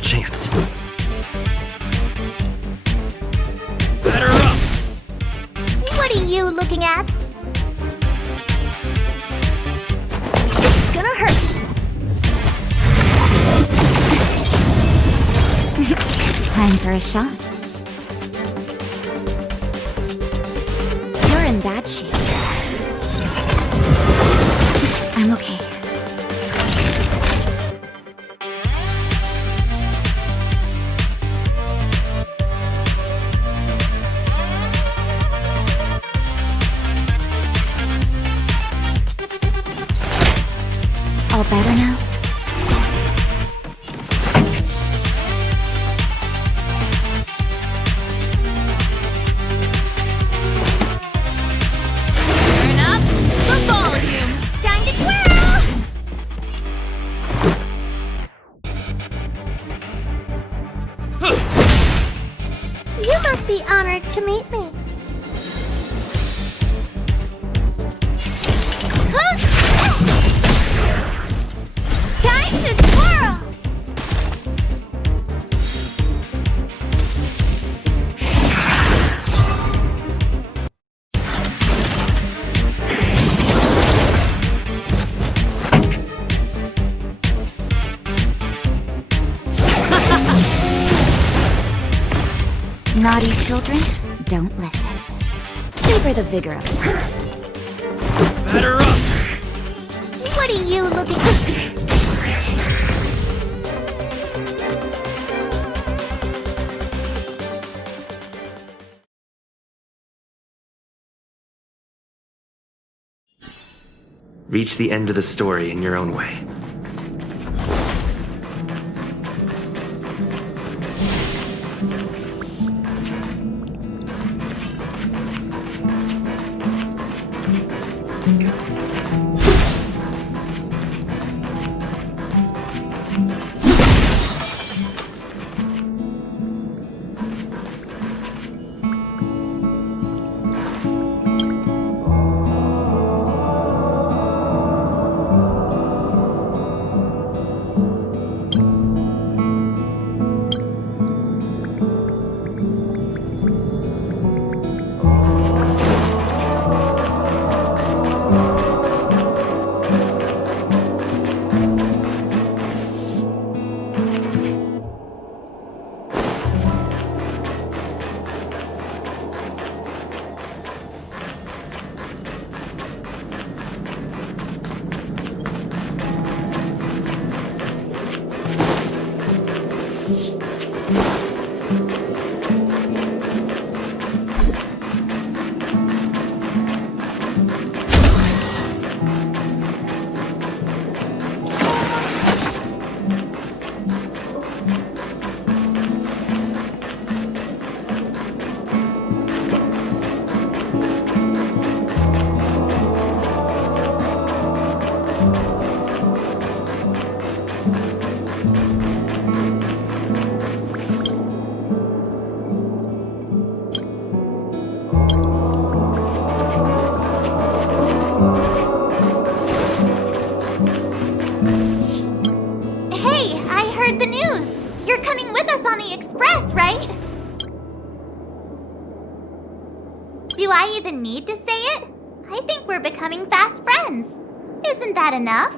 chance. Batter up! What are you looking at? It's gonna hurt. Time for a shot. You're in bad shape. I'm okay. All better now? Turn up the volume. Time to twirl. You must be honored to meet me. Time to twirl! Naughty children, don't listen. Savor the vigor of it. Batter up! What are you looking at? Reach the end of the story in your own way. Do I even need to say it? I think we're becoming fast friends. Isn't that enough?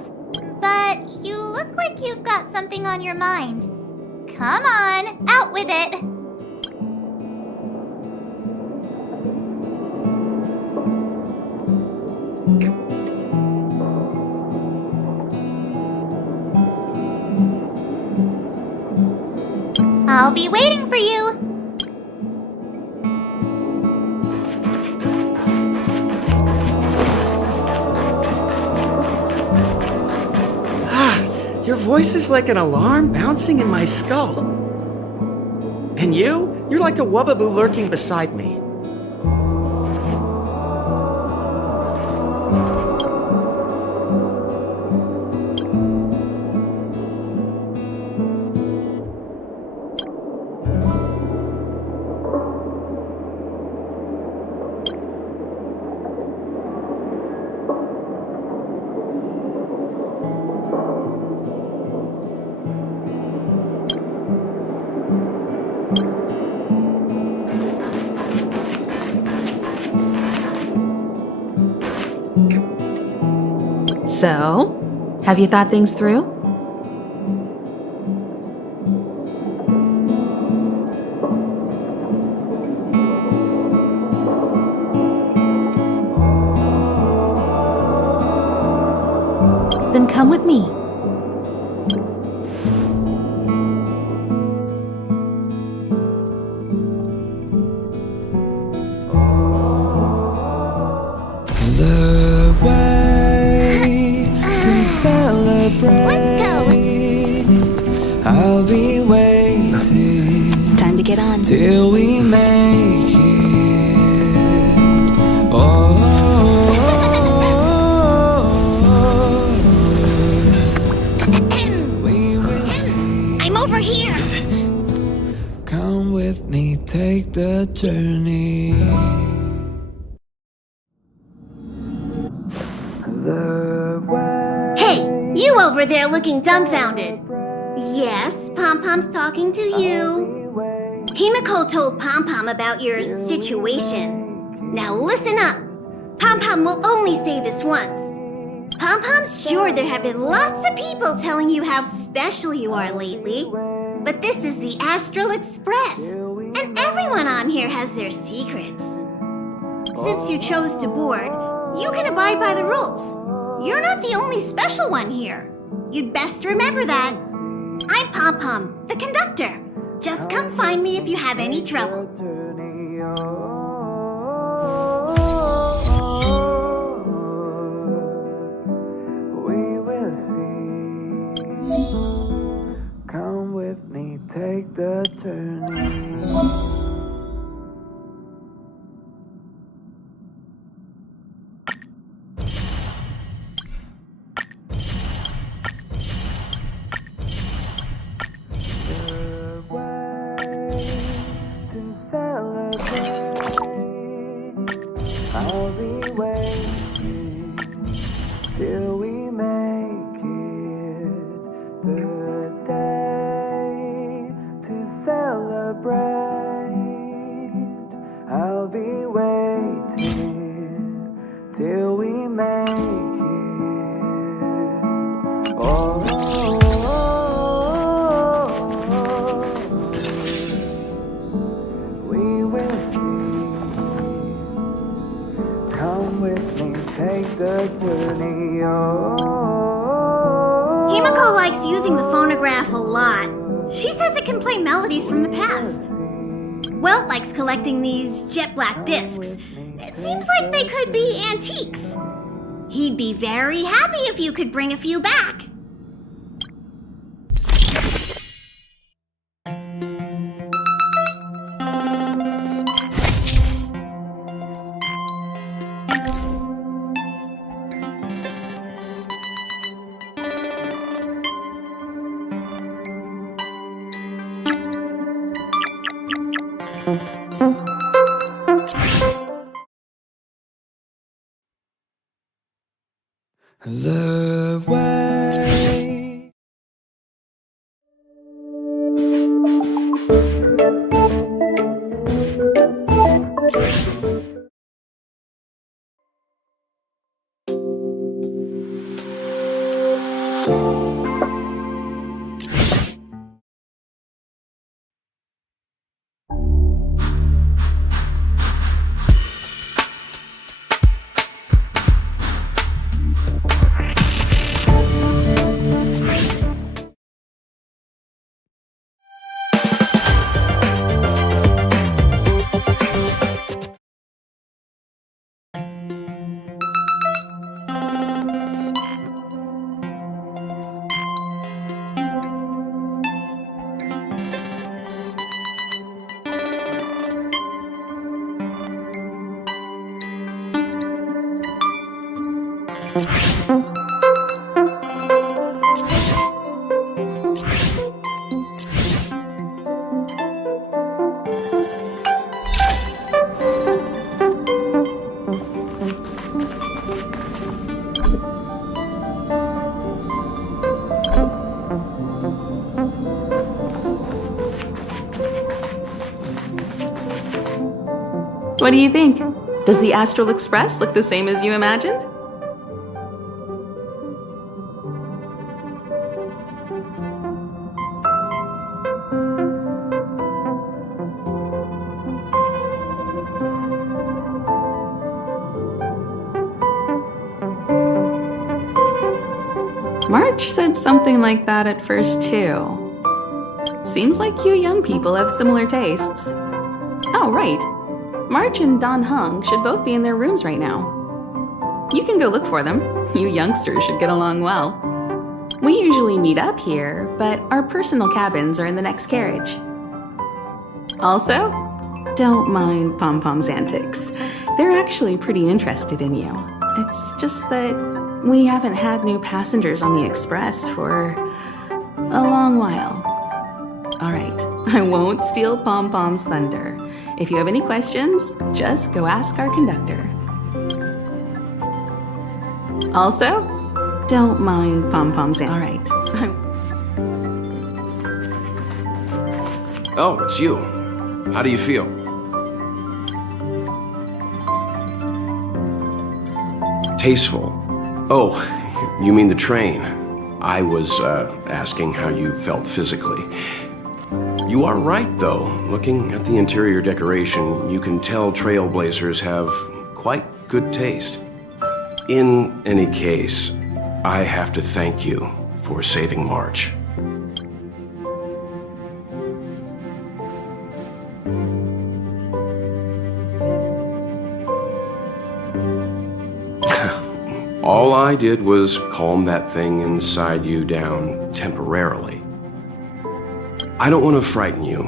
But you look like you've got something on your mind. Come on, out with it. I'll be waiting for you. Your voice is like an alarm bouncing in my skull. And you're like a wubbaboo lurking beside me. So, have you thought things through? Then come with me. The way to celebrate. Let's go. I'll be waiting Time to get on. till we make it. Oh, we will see. I'm over here. Come with me, take the journey. Hey, you over there looking dumbfounded. Yes, Pom-Pom's talking to you. Himiko told Pom-Pom about your situation. Now listen up. Pom-Pom will only say this once. Pom-Pom's sure there have been lots of people telling you how special you are lately. But this is the Astral Express, and everyone on here has their secrets. Since you chose to board, you can abide by the rules. You're not the only special one here. You'd best remember that. I'm Pom-Pom, the conductor. Just come find me if you have any trouble. We will see. Come with me, take the journey. I'll be waiting till we make it the day to celebrate. I'll be waiting till we make it. Oh. We will see. Come with me, take the journey. Oh. Himiko likes using the phonograph a lot. She says it can play melodies from the past. Welt likes collecting these jet black discs. It seems like they could be antiques. He'd be very happy if you could bring a few back. The way. What do you think? Does the Astral Express look the same as you imagined? March said something like that at first, too. Seems like you young people have similar tastes. Oh, right. March and Don Hung should both be in their rooms right now. You can go look for them. You youngsters should get along well. We usually meet up here, but our personal cabins are in the next carriage. Also, don't mind Pom Pom's antics. They're actually pretty interested in you. It's just that we haven't had new passengers on the express for a long while. Alright, I won't steal Pom Pom's thunder. If you have any questions, just go ask our conductor. Also, don't mind Pom Pom's antics. Alright. Oh, it's you. How do you feel? Tasteful. Oh, you mean the train. I was asking how you felt physically. You are right, though. Looking at the interior decoration, you can tell trailblazers have quite good taste. In any case, I have to thank you for saving March. All I did was calm that thing inside you down temporarily. I don't want to frighten you,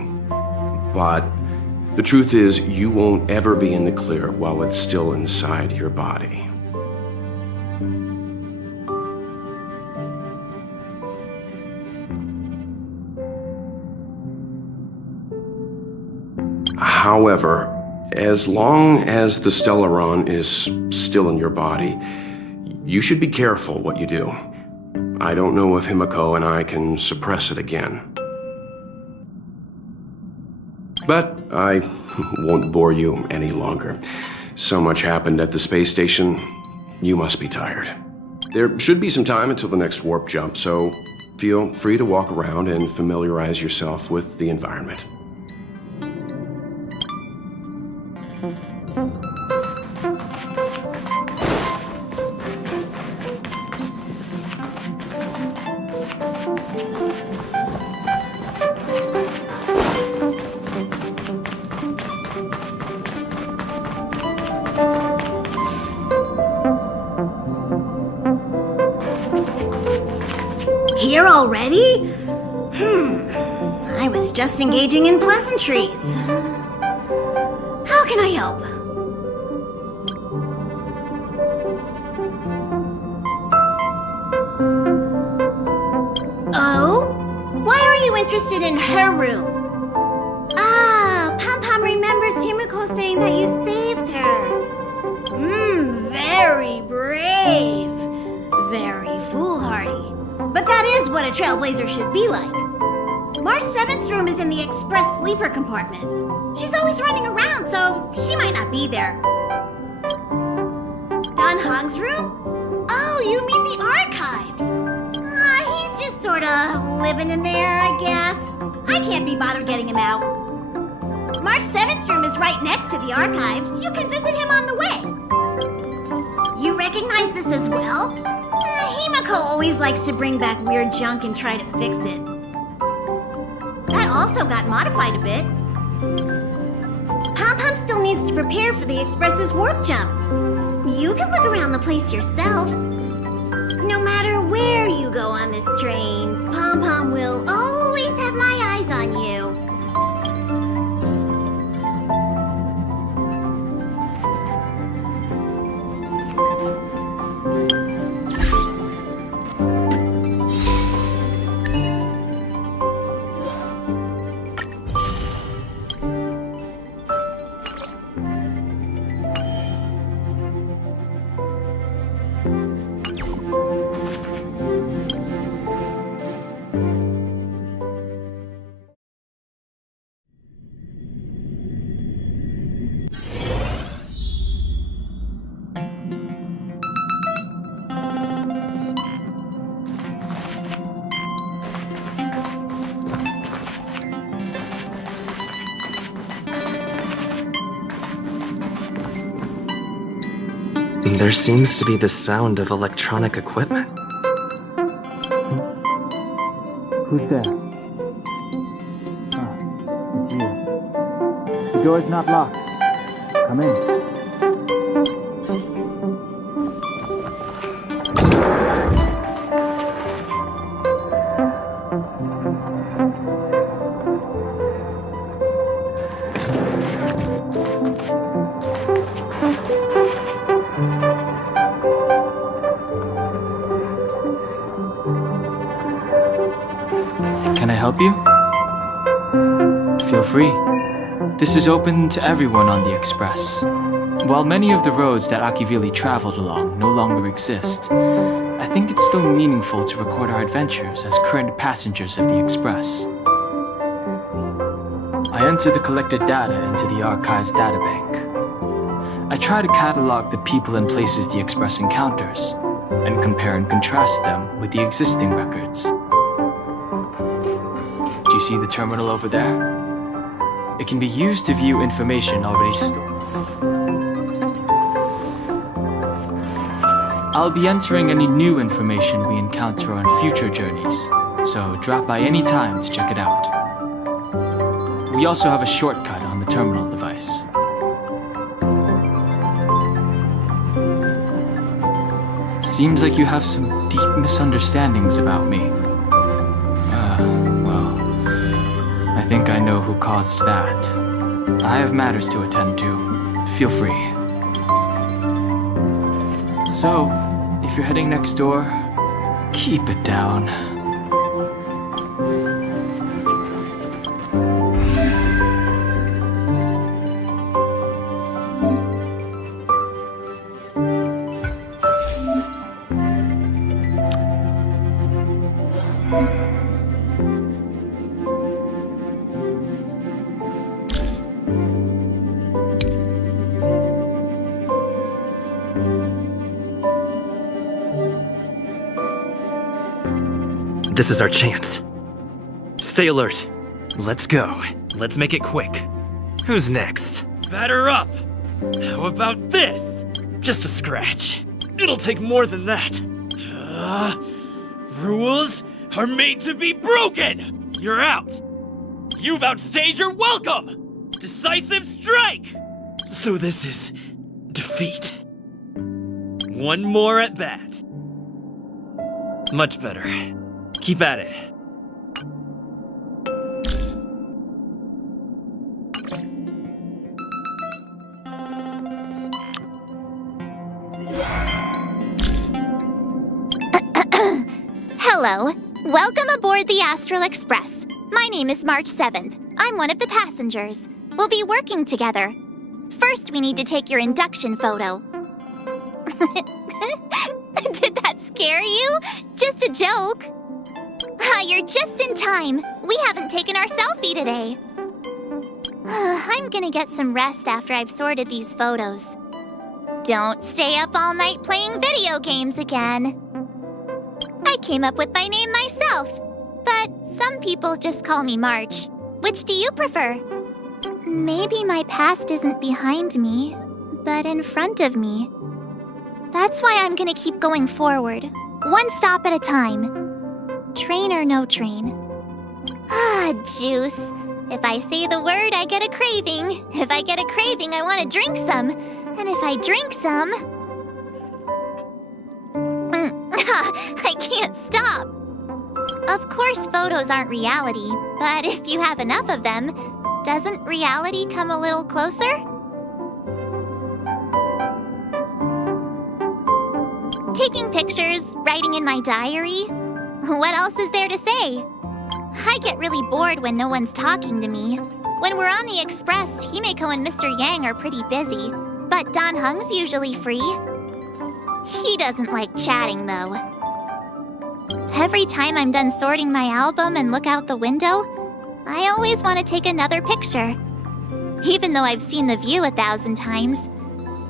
but the truth is you won't ever be in the clear while it's still inside your body. However, as long as the Stellaron is still in your body, you should be careful what you do. I don't know if Himiko and I can suppress it again. But I won't bore you any longer. So much happened at the space station, you must be tired. There should be some time until the next warp jump, so feel free to walk around and familiarize yourself with the environment. Here already? I was just engaging in pleasantries. How can I help? Oh? Why are you interested in her room? Ah, Pom Pom remembers Himiko saying that you saved her. Very brave. Very foolhardy. But that is what a trailblazer should be like. March 7th's room is in the express sleeper compartment. She's always running around, so she might not be there. Don Hong's room? Oh, you mean the archives. He's just sorta living in there, I guess. I can't be bothered getting him out. March 7th's room is right next to the archives. You can visit him on the way. You recognize this as well? Himiko always likes to bring back weird junk and try to fix it. That also got modified a bit. Pom Pom still needs to prepare for the Express's warp jump. You can look around the place yourself. No matter where you go on this train, Pom Pom will always have my eyes on you. There seems to be the sound of electronic equipment. Who's there? It's you. The door is not locked. Come in. Can I help you? Feel free. This is open to everyone on the Express. While many of the roads that Akivili traveled along no longer exist, I think it's still meaningful to record our adventures as current passengers of the Express. I enter the collected data into the Archives databank. I try to catalog the people and places the Express encounters, and compare and contrast them with the existing records. Do you see the terminal over there? It can be used to view information already stored. I'll be entering any new information we encounter on future journeys, so drop by any time to check it out. We also have a shortcut on the terminal device. Seems like you have some deep misunderstandings about me. Well, I think I know who caused that. I have matters to attend to. Feel free. So, if you're heading next door, keep it down. This is our chance. Stay alert. Let's go. Let's make it quick. Who's next? Batter up! How about this? Just a scratch. It'll take more than that. Rules are made to be broken! You're out! You've outstayed your welcome! Decisive strike! So this is defeat. One more at bat. Much better. Keep at it. Hello. Welcome aboard the Astral Express. My name is March 7th. I'm one of the passengers. We'll be working together. First, we need to take your induction photo. Did that scare you? Just a joke. You're just in time. We haven't taken our selfie today. I'm gonna get some rest after I've sorted these photos. Don't stay up all night playing video games again. I came up with my name myself, but some people just call me March. Which do you prefer? Maybe my past isn't behind me, but in front of me. That's why I'm gonna keep going forward, one stop at a time. Train or no train. Juice. If I say the word, I get a craving. If I get a craving, I want to drink some. And if I drink some... I can't stop. Of course, photos aren't reality, but if you have enough of them, doesn't reality come a little closer? Taking pictures, writing in my diary. What else is there to say? I get really bored when no one's talking to me. When we're on the Express, Himeko and Mr. Yang are pretty busy, but Dan Hung's usually free. He doesn't like chatting, though. Every time I'm done sorting my album and look out the window, I always want to take another picture. Even though I've seen the view 1,000 times,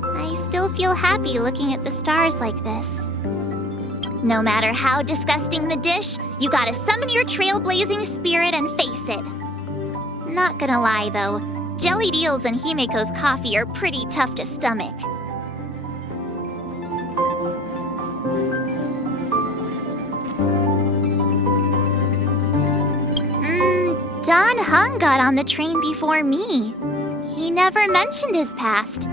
I still feel happy looking at the stars like this. No matter how disgusting the dish, you gotta summon your trailblazing spirit and face it. Not gonna lie, though, jellied eels and Himeko's coffee are pretty tough to stomach. Hung got on the train before me. He never mentioned his past.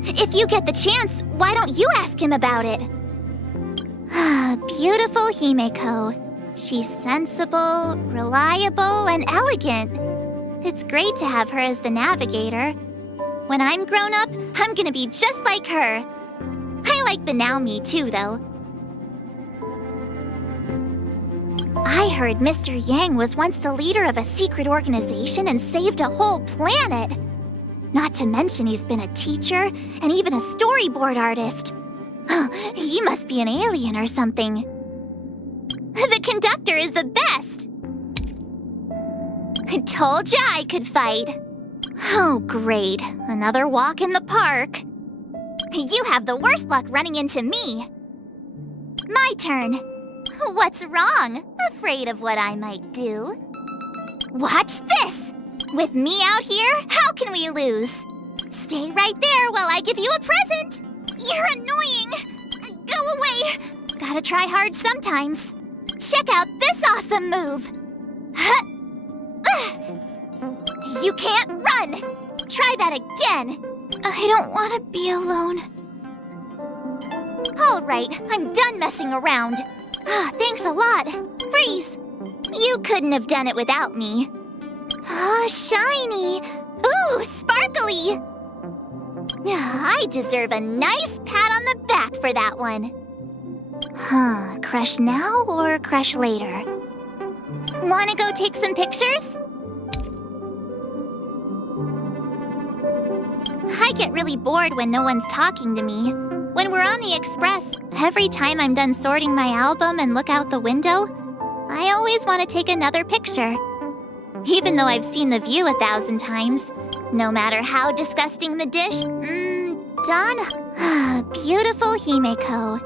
If you get the chance, why don't you ask him about it? Beautiful Himeko. She's sensible, reliable, and elegant. It's great to have her as the navigator. When I'm grown up, I'm gonna be just like her. I like the now me too, though. I heard Mr. Yang was once the leader of a secret organization and saved a whole planet. Not to mention he's been a teacher and even a storyboard artist. He must be an alien or something. The conductor is the best! I told ya I could fight. Oh, great. Another walk in the park. You have the worst luck running into me. My turn. What's wrong? Afraid of what I might do? Watch this! With me out here, how can we lose? Stay right there while I give you a present. You're annoying. Go away. Gotta try hard sometimes. Check out this awesome move. You can't run. Try that again. I don't want to be alone. All right, I'm done messing around. Thanks a lot. Freeze! You couldn't have done it without me. Shiny! Ooh, sparkly! I deserve a nice pat on the back for that one. Crush now or crush later? Wanna go take some pictures? I get really bored when no one's talking to me. When we're on the express, every time I'm done sorting my album and look out the window, I always want to take another picture. Even though I've seen the view 1,000 times, no matter how disgusting the dish, done. Beautiful Himeko.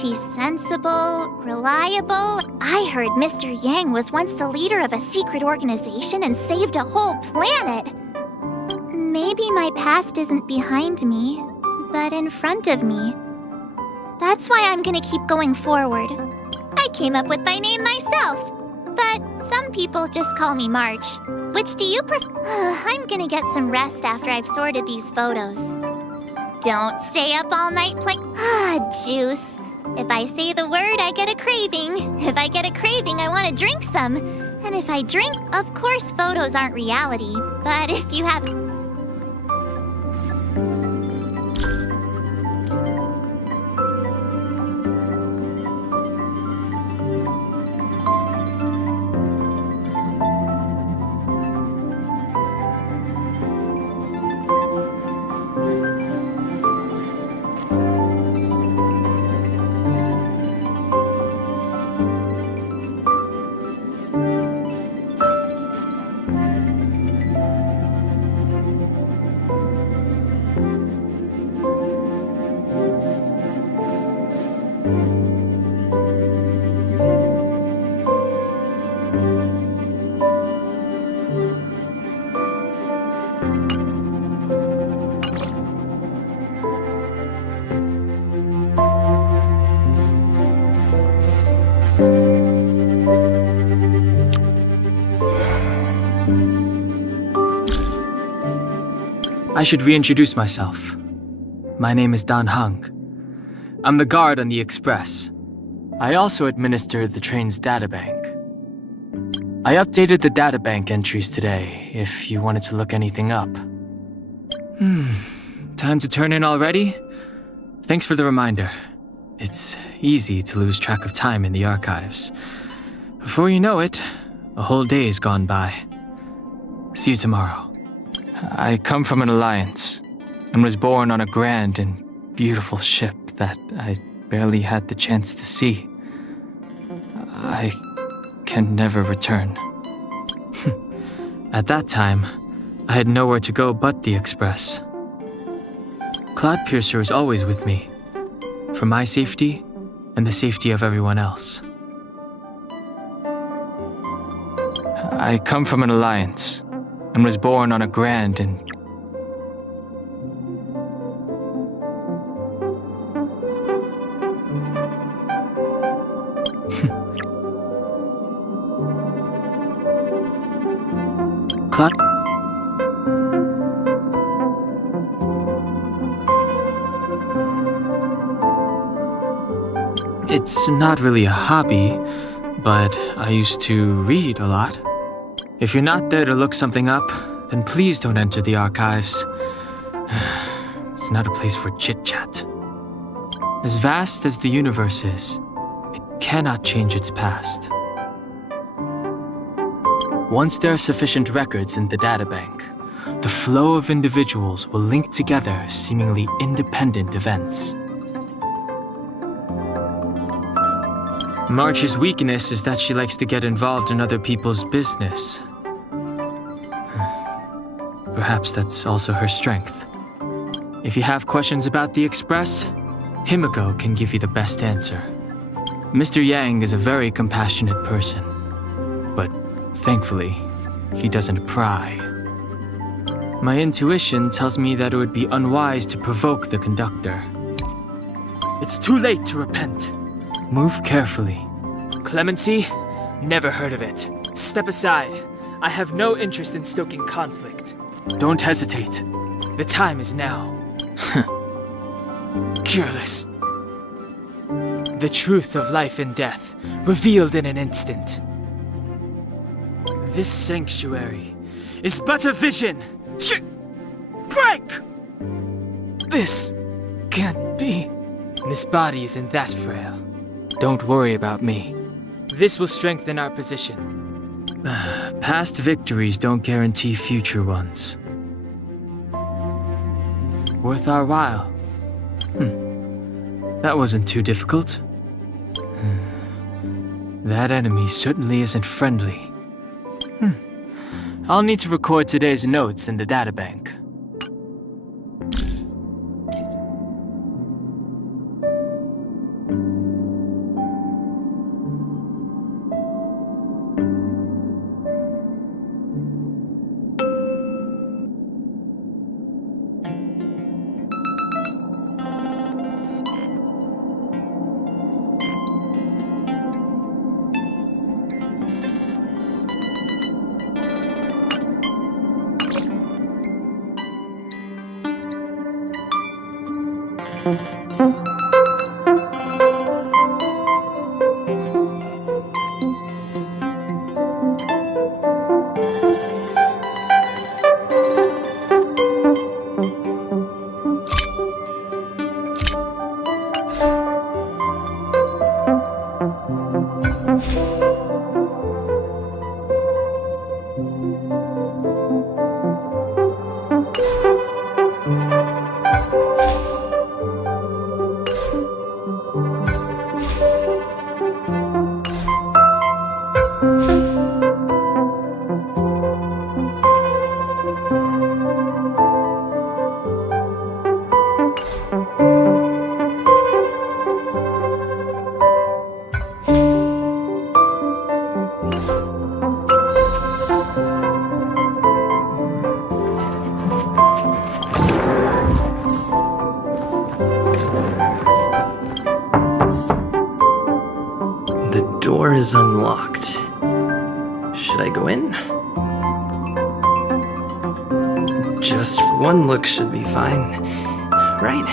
She's sensible, reliable. I heard Mr. Yang was once the leader of a secret organization and saved a whole planet. Maybe my past isn't behind me, but in front of me. That's why I'm gonna keep going forward. I came up with my name myself, but some people just call me March. Which do you prefer? I'm gonna get some rest after I've sorted these photos. Don't stay up all night playing. Juice. If I say the word, I get a craving. If I get a craving, I want to drink some. And if I drink, of course photos aren't reality. But if you have... I should reintroduce myself. My name is Dan Hung. I'm the guard on the express. I also administer the train's databank. I updated the databank entries today, if you wanted to look anything up. Time to turn in already? Thanks for the reminder. It's easy to lose track of time in the archives. Before you know it, a whole day's gone by. See you tomorrow. I come from an alliance, and was born on a grand and beautiful ship that I barely had the chance to see. I can never return. At that time, I had nowhere to go but the express. Cloudpiercer is always with me, for my safety and the safety of everyone else. I come from an alliance, and was born on a grand and... clutter. It's not really a hobby, but I used to read a lot. If you're not there to look something up, then please don't enter the archives. It's not a place for chit-chat. As vast as the universe is, it cannot change its past. Once there are sufficient records in the databank, the flow of individuals will link together seemingly independent events. March's weakness is that she likes to get involved in other people's business. Perhaps that's also her strength. If you have questions about the Express, Himiko can give you the best answer. Mr. Yang is a very compassionate person, but thankfully, he doesn't pry. My intuition tells me that it would be unwise to provoke the conductor. It's too late to repent. Move carefully. Clemency? Never heard of it. Step aside. I have no interest in stoking conflict. Don't hesitate. The time is now. Careless. The truth of life and death, revealed in an instant. This sanctuary is but a vision. Break! This can't be. This body isn't that frail. Don't worry about me. This will strengthen our position. Past victories don't guarantee future ones. Worth our while. That wasn't too difficult. That enemy certainly isn't friendly. I'll need to record today's notes in the databank. The door is unlocked. Should I go in? Just one look should be fine, right?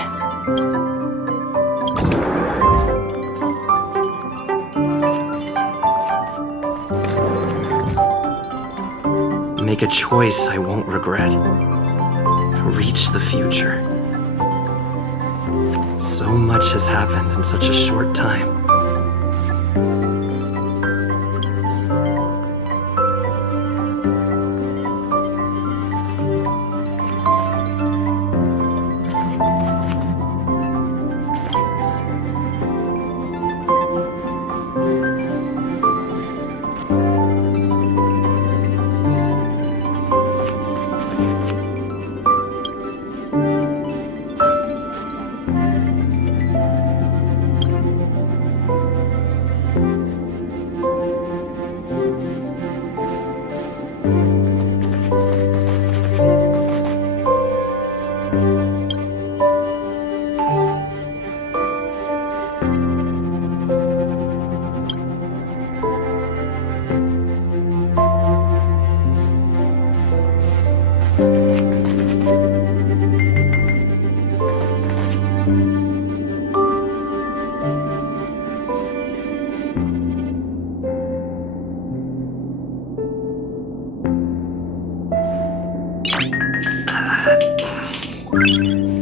Make a choice I won't regret. Reach the future. So much has happened in such a short time.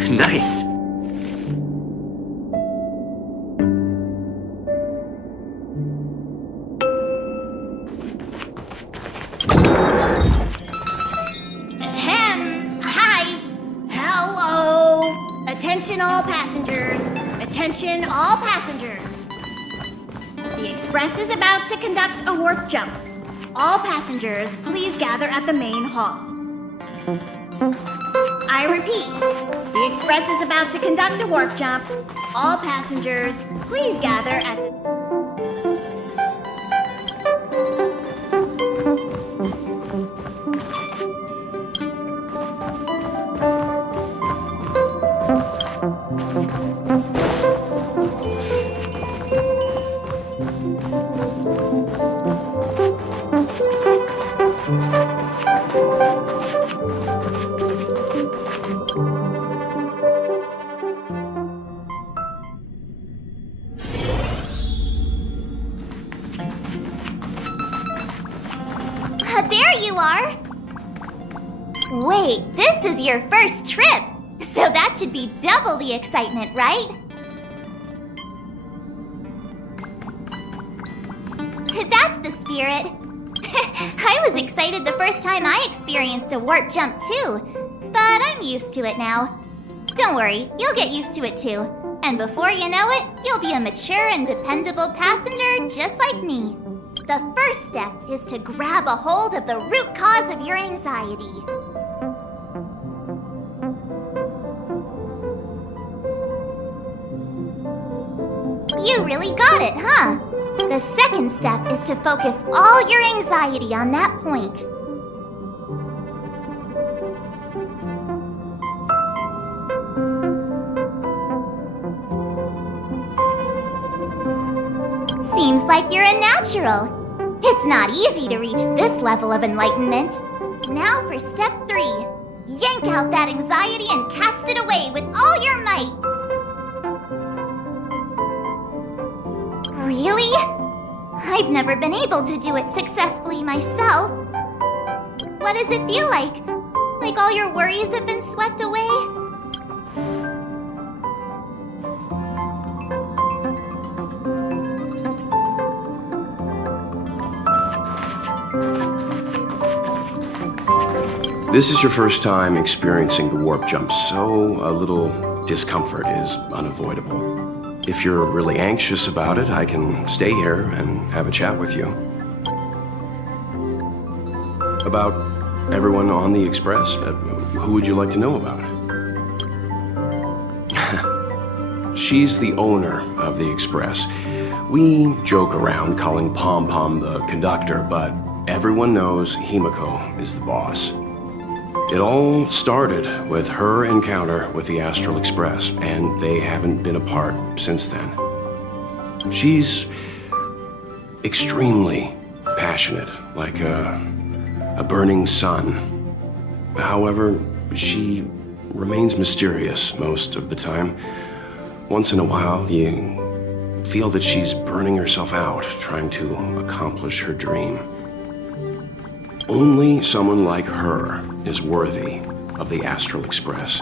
Nice. Hi. Hello. Attention all passengers. Attention all passengers. The Express is about to conduct a warp jump. All passengers, please gather at the main hall. I repeat, the Express is about to conduct a warp jump. All passengers, please gather at the... There you are! Wait, this is your first trip! So that should be double the excitement, right? That's the spirit. I was excited the first time I experienced a warp jump too, but I'm used to it now. Don't worry, you'll get used to it too. And before you know it, you'll be a mature and dependable passenger just like me. The first step is to grab a hold of the root cause of your anxiety. You really got it, huh? The second step is to focus all your anxiety on that point. Seems like you're a natural. It's not easy to reach this level of enlightenment. Now for step 3. Yank out that anxiety and cast it away with all your might. Really? I've never been able to do it successfully myself. What does it feel like? Like all your worries have been swept away? This is your first time experiencing the warp jump, so a little discomfort is unavoidable. If you're really anxious about it, I can stay here and have a chat with you. About everyone on the Express? Who would you like to know about? She's the owner of the Express. We joke around calling Pom Pom the conductor, but everyone knows Himiko is the boss. It all started with her encounter with the Astral Express, and they haven't been apart since then. She's extremely passionate, like a burning sun. However, she remains mysterious most of the time. Once in a while, you feel that she's burning herself out, trying to accomplish her dream. Only someone like her is worthy of the Astral Express.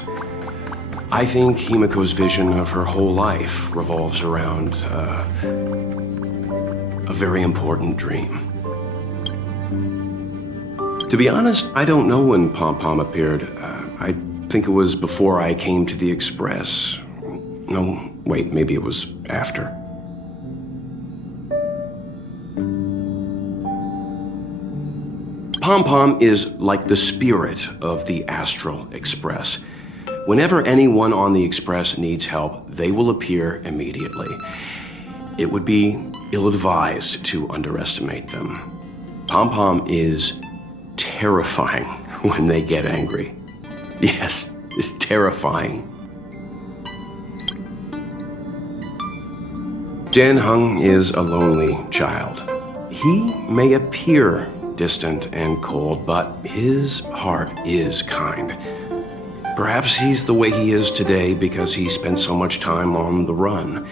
I think Himiko's vision of her whole life revolves around a very important dream. To be honest, I don't know when Pom Pom appeared. I think it was before I came to the Express. No, wait, maybe it was after. Pom Pom is like the spirit of the Astral Express. Whenever anyone on the Express needs help, they will appear immediately. It would be ill-advised to underestimate them. Pom Pom is terrifying when they get angry. Yes, it's terrifying. Dan Hung is a lonely child. He may appear distant and cold, but his heart is kind. Perhaps he's the way he is today because he spent so much time on the run.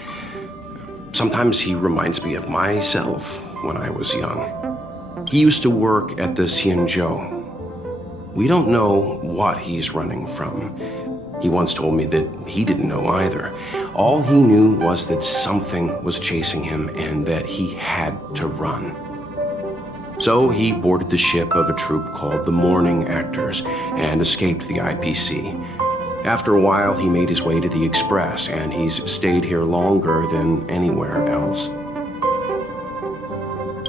Sometimes he reminds me of myself when I was young. He used to work at the Xianzhou. We don't know what he's running from. He once told me that he didn't know either. All he knew was that something was chasing him and that he had to run. So he boarded the ship of a troupe called the Morning Actors and escaped the IPC. After a while, he made his way to the Express, and he's stayed here longer than anywhere else.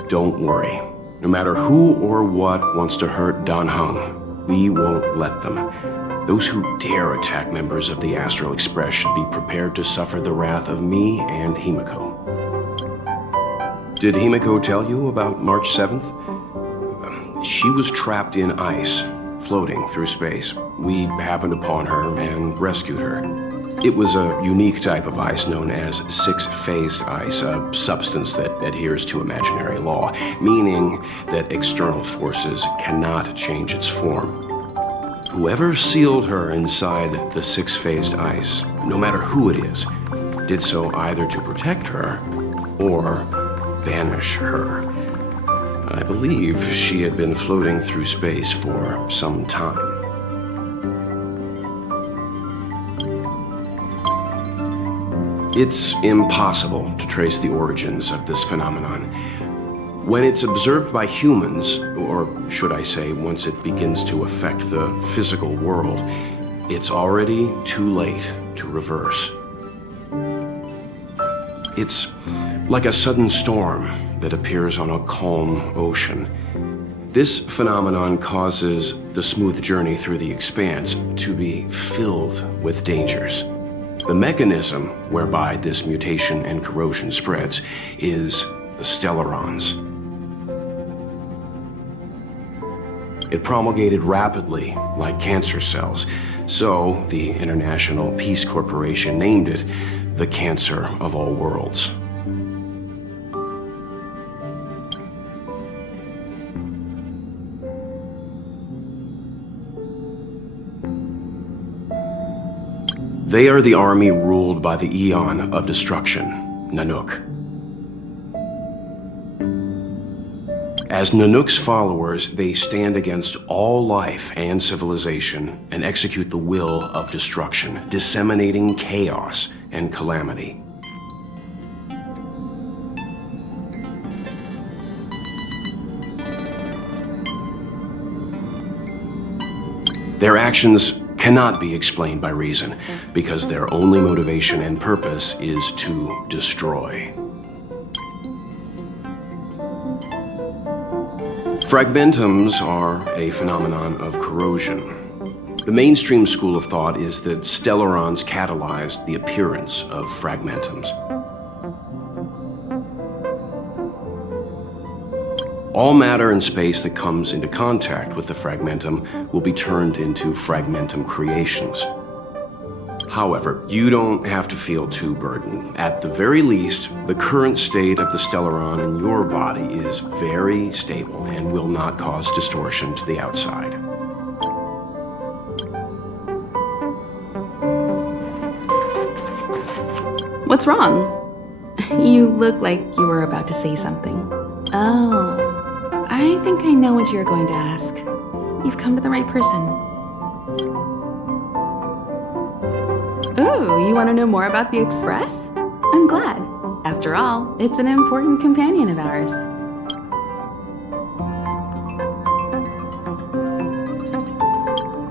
Don't worry. No matter who or what wants to hurt Dan Heng, we won't let them. Those who dare attack members of the Astral Express should be prepared to suffer the wrath of me and Himiko. Did Himiko tell you about March 7th? She was trapped in ice, floating through space. We happened upon her and rescued her. It was a unique type of ice known as six-phase ice, a substance that adheres to imaginary law, meaning that external forces cannot change its form. Whoever sealed her inside the six-phased ice, no matter who it is, did so either to protect her or banish her. I believe she had been floating through space for some time. It's impossible to trace the origins of this phenomenon. When it's observed by humans, or should I say, once it begins to affect the physical world, it's already too late to reverse. It's like a sudden storm that appears on a calm ocean. This phenomenon causes the smooth journey through the expanse to be filled with dangers. The mechanism whereby this mutation and corrosion spreads is the stellarons. It promulgated rapidly, like cancer cells, so the International Peace Corporation named it the Cancer of All Worlds. They are the army ruled by the Eon of Destruction, Nanook. As Nanook's followers, they stand against all life and civilization and execute the will of destruction, disseminating chaos and calamity. Their actions cannot be explained by reason, because their only motivation and purpose is to destroy. Fragmentums are a phenomenon of corrosion. The mainstream school of thought is that stellarons catalyzed the appearance of fragmentums. All matter and space that comes into contact with the fragmentum will be turned into fragmentum creations. However, you don't have to feel too burdened. At the very least, the current state of the stellaron in your body is very stable and will not cause distortion to the outside. What's wrong? You look like you were about to say something. Oh, I think I know what you're going to ask. You've come to the right person. Ooh, you want to know more about the Express? I'm glad. After all, it's an important companion of ours.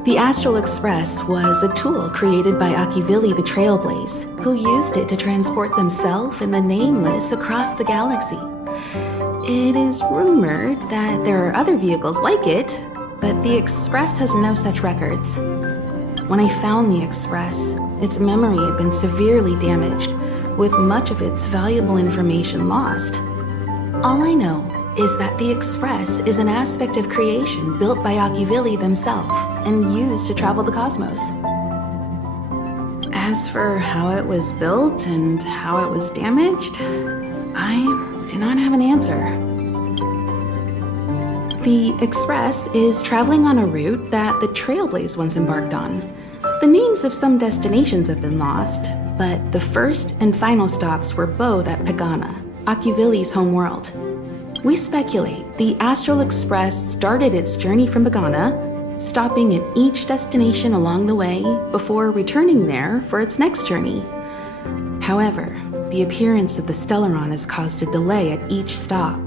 The Astral Express was a tool created by Akivili the Trailblaze, who used it to transport themselves and the Nameless across the galaxy. It is rumored that there are other vehicles like it, but the Express has no such records. When I found the Express, its memory had been severely damaged, with much of its valuable information lost. All I know is that the Express is an aspect of creation built by Akivili themselves and used to travel the cosmos. As for how it was built and how it was damaged, I do not have an answer. The Express is traveling on a route that the Trailblaze once embarked on. The names of some destinations have been lost, but the first and final stops were both at Pagana, Akivili's homeworld. We speculate the Astral Express started its journey from Pagana, stopping at each destination along the way before returning there for its next journey. However, the appearance of the Stellaron has caused a delay at each stop.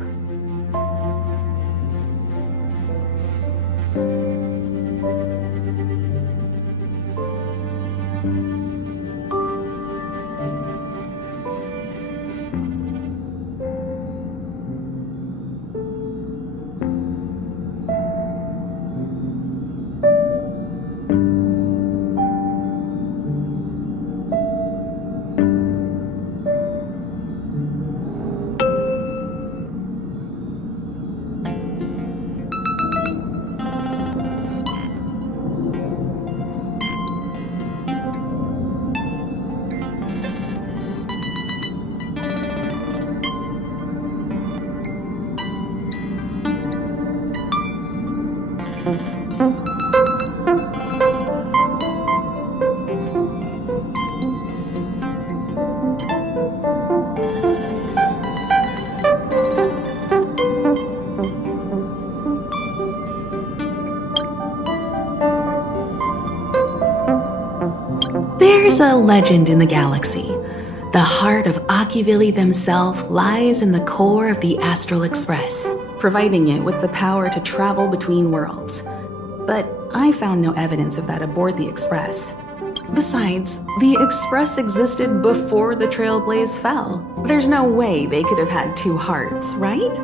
There's a legend in the galaxy. The heart of Akivili themselves lies in the core of the Astral Express, providing it with the power to travel between worlds. But I found no evidence of that aboard the Express. Besides, the Express existed before the Trailblaze fell. There's no way they could have had two hearts, right?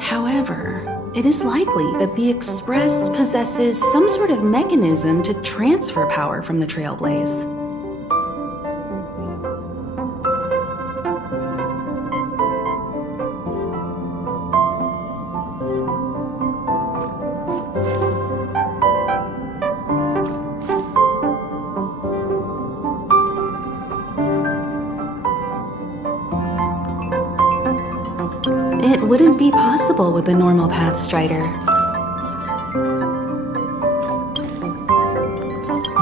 However, it is likely that the Express possesses some sort of mechanism to transfer power from the Trailblaze. It wouldn't be possible with a normal Path Strider.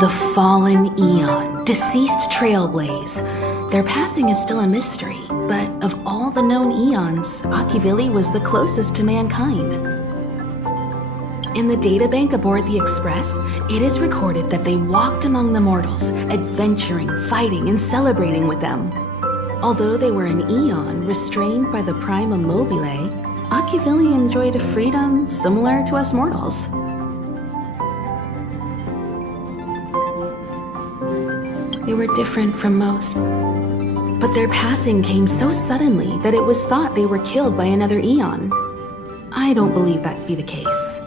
The fallen Eon, deceased Trailblaze. Their passing is still a mystery, but of all the known Eons, Akivili was the closest to mankind. In the databank aboard the Express, it is recorded that they walked among the mortals, adventuring, fighting, and celebrating with them. Although they were an Eon restrained by the Prima Mobile, Akivili enjoyed a freedom similar to us mortals. They were different from most, but their passing came so suddenly that it was thought they were killed by another Eon. I don't believe that to be the case.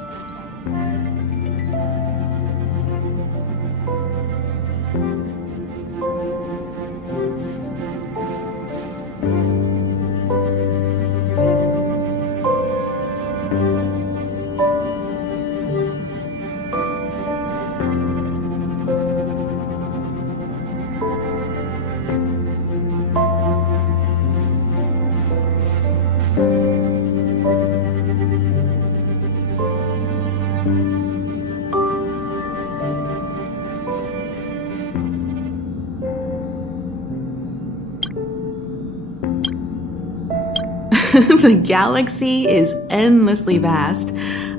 The galaxy is endlessly vast.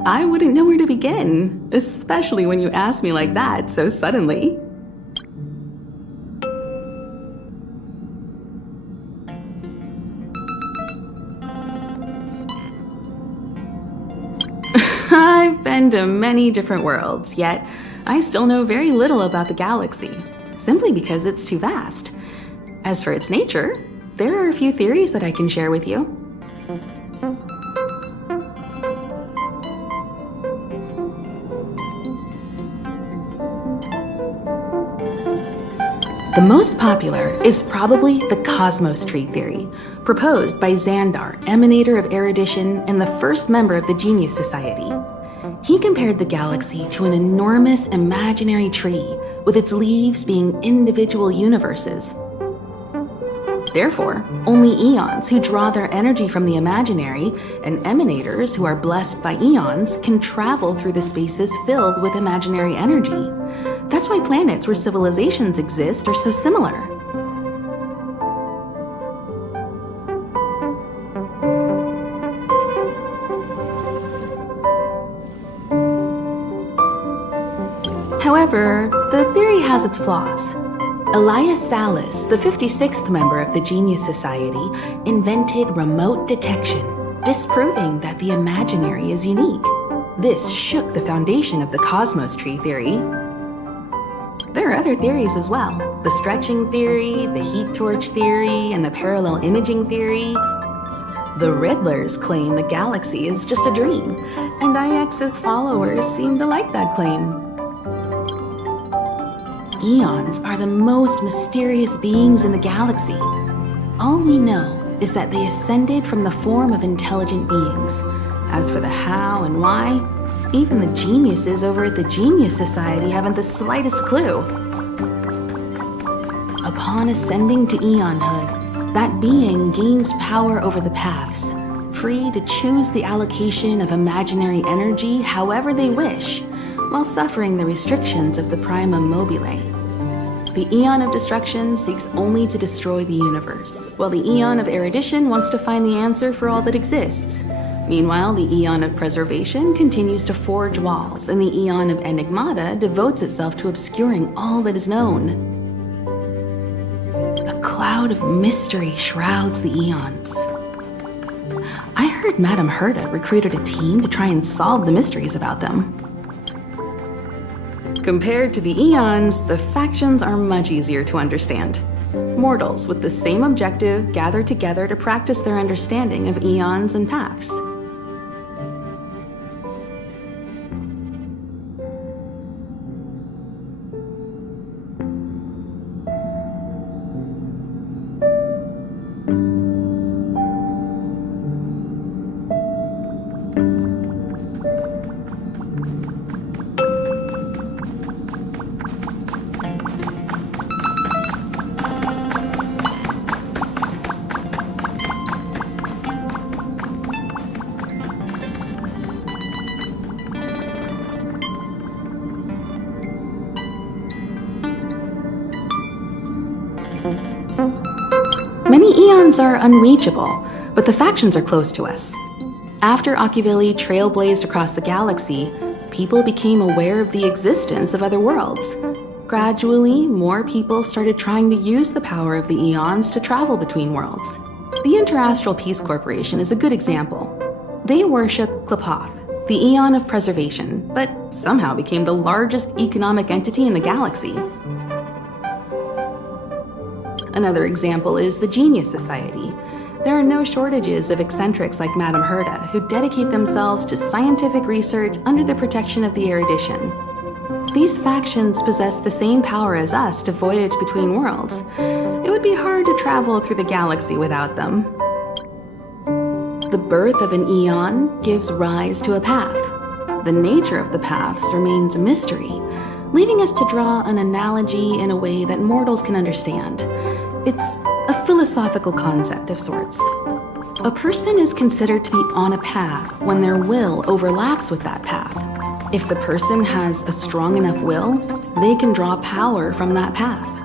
I wouldn't know where to begin, especially when you ask me like that so suddenly. I've been to many different worlds, yet I still know very little about the galaxy, simply because it's too vast. As for its nature, there are a few theories that I can share with you. The most popular is probably the Cosmos Tree theory, proposed by Xandar, emanator of erudition and the first member of the Genius Society. He compared the galaxy to an enormous imaginary tree, with its leaves being individual universes. Therefore, only eons who draw their energy from the imaginary and emanators who are blessed by eons can travel through the spaces filled with imaginary energy. That's why planets where civilizations exist are so similar. However, the theory has its flaws. Elias Salas, the 56th member of the Genius Society, invented remote detection, disproving that the imaginary is unique. This shook the foundation of the cosmos tree theory. There are other theories as well. The stretching theory, the heat torch theory, and the parallel imaging theory. The Riddlers claim the galaxy is just a dream, and IX's followers seem to like that claim. Eons are the most mysterious beings in the galaxy. All we know is that they ascended from the form of intelligent beings. As for the how and why, even the geniuses over at the Genius Society haven't the slightest clue. Upon ascending to Eonhood, that being gains power over the paths, free to choose the allocation of imaginary energy however they wish, while suffering the restrictions of the primum mobile. The Eon of Destruction seeks only to destroy the universe, while the Eon of Erudition wants to find the answer for all that exists. Meanwhile, the Eon of Preservation continues to forge walls, and the Eon of Enigmata devotes itself to obscuring all that is known. A cloud of mystery shrouds the Eons. I heard Madame Herta recruited a team to try and solve the mysteries about them. Compared to the Eons, the factions are much easier to understand. Mortals with the same objective gather together to practice their understanding of eons and paths. Many eons are unreachable, but the factions are close to us. After Akivili trailblazed across the galaxy, people became aware of the existence of other worlds. Gradually, more people started trying to use the power of the eons to travel between worlds. The Interastral Peace Corporation is a good example. They worship Klapoth, the Eon of Preservation, but somehow became the largest economic entity in the galaxy. Another example is the Genius Society. There are no shortages of eccentrics like Madame Herta who dedicate themselves to scientific research under the protection of the Erudition. These factions possess the same power as us to voyage between worlds. It would be hard to travel through the galaxy without them. The birth of an eon gives rise to a path. The nature of the paths remains a mystery, leaving us to draw an analogy in a way that mortals can understand. It's a philosophical concept of sorts. A person is considered to be on a path when their will overlaps with that path. If the person has a strong enough will, they can draw power from that path.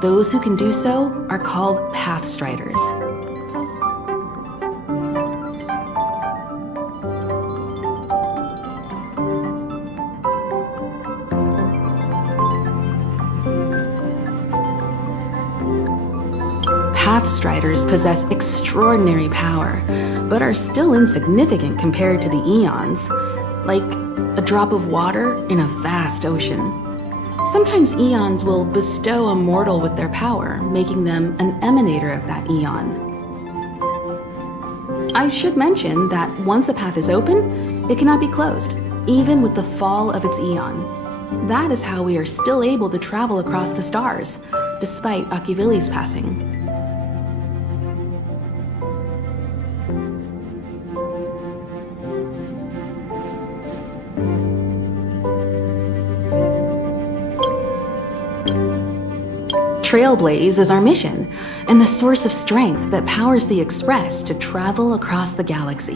Those who can do so are called Pathstriders. Pathstriders possess extraordinary power, but are still insignificant compared to the eons, like a drop of water in a vast ocean. Sometimes eons will bestow a mortal with their power, making them an emanator of that eon. I should mention that once a path is open, it cannot be closed, even with the fall of its eon. That is how we are still able to travel across the stars, despite Akivili's passing. Trailblaze is our mission, and the source of strength that powers the Express to travel across the galaxy.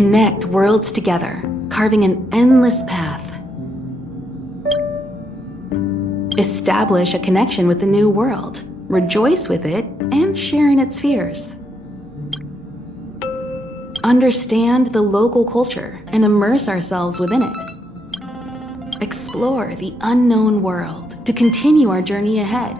Connect worlds together, carving an endless path. Establish a connection with the new world, rejoice with it, and share in its fears. Understand the local culture and immerse ourselves within it. Explore the unknown world to continue our journey ahead.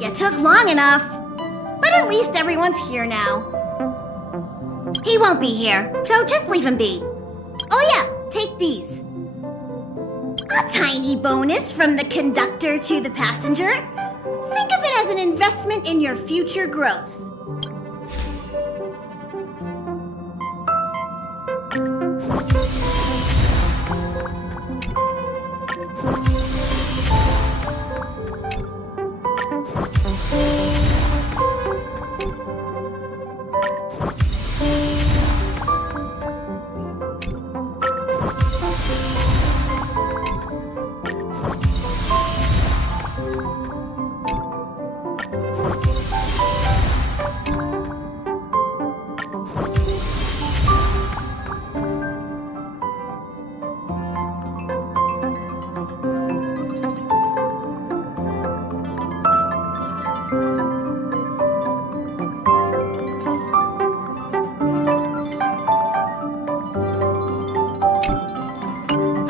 You took long enough. But at least everyone's here now. He won't be here, so just leave him be. Oh yeah, take these. A tiny bonus from the conductor to the passenger. Think of it as an investment in your future growth.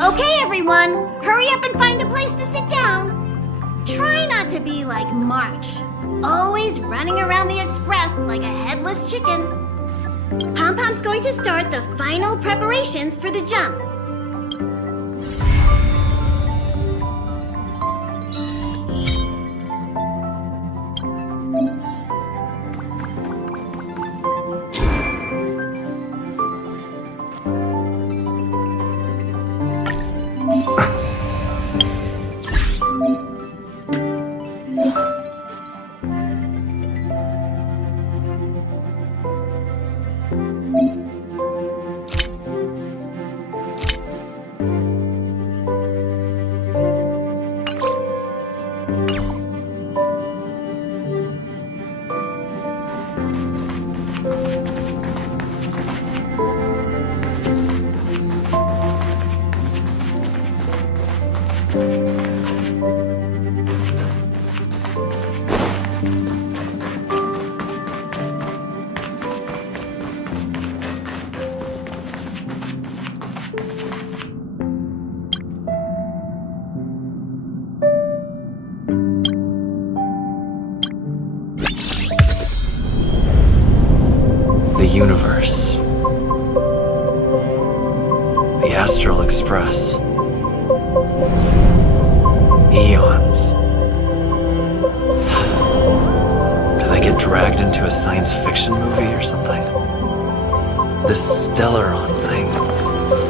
Okay, everyone, hurry up and find a place to sit down. Try not to be like March, always running around the express like a headless chicken. Pom-Pom's going to start the final preparations for the jump. The universe. The Astral Express. Eons. Did I get dragged into a science fiction movie or something? This Stellaron thing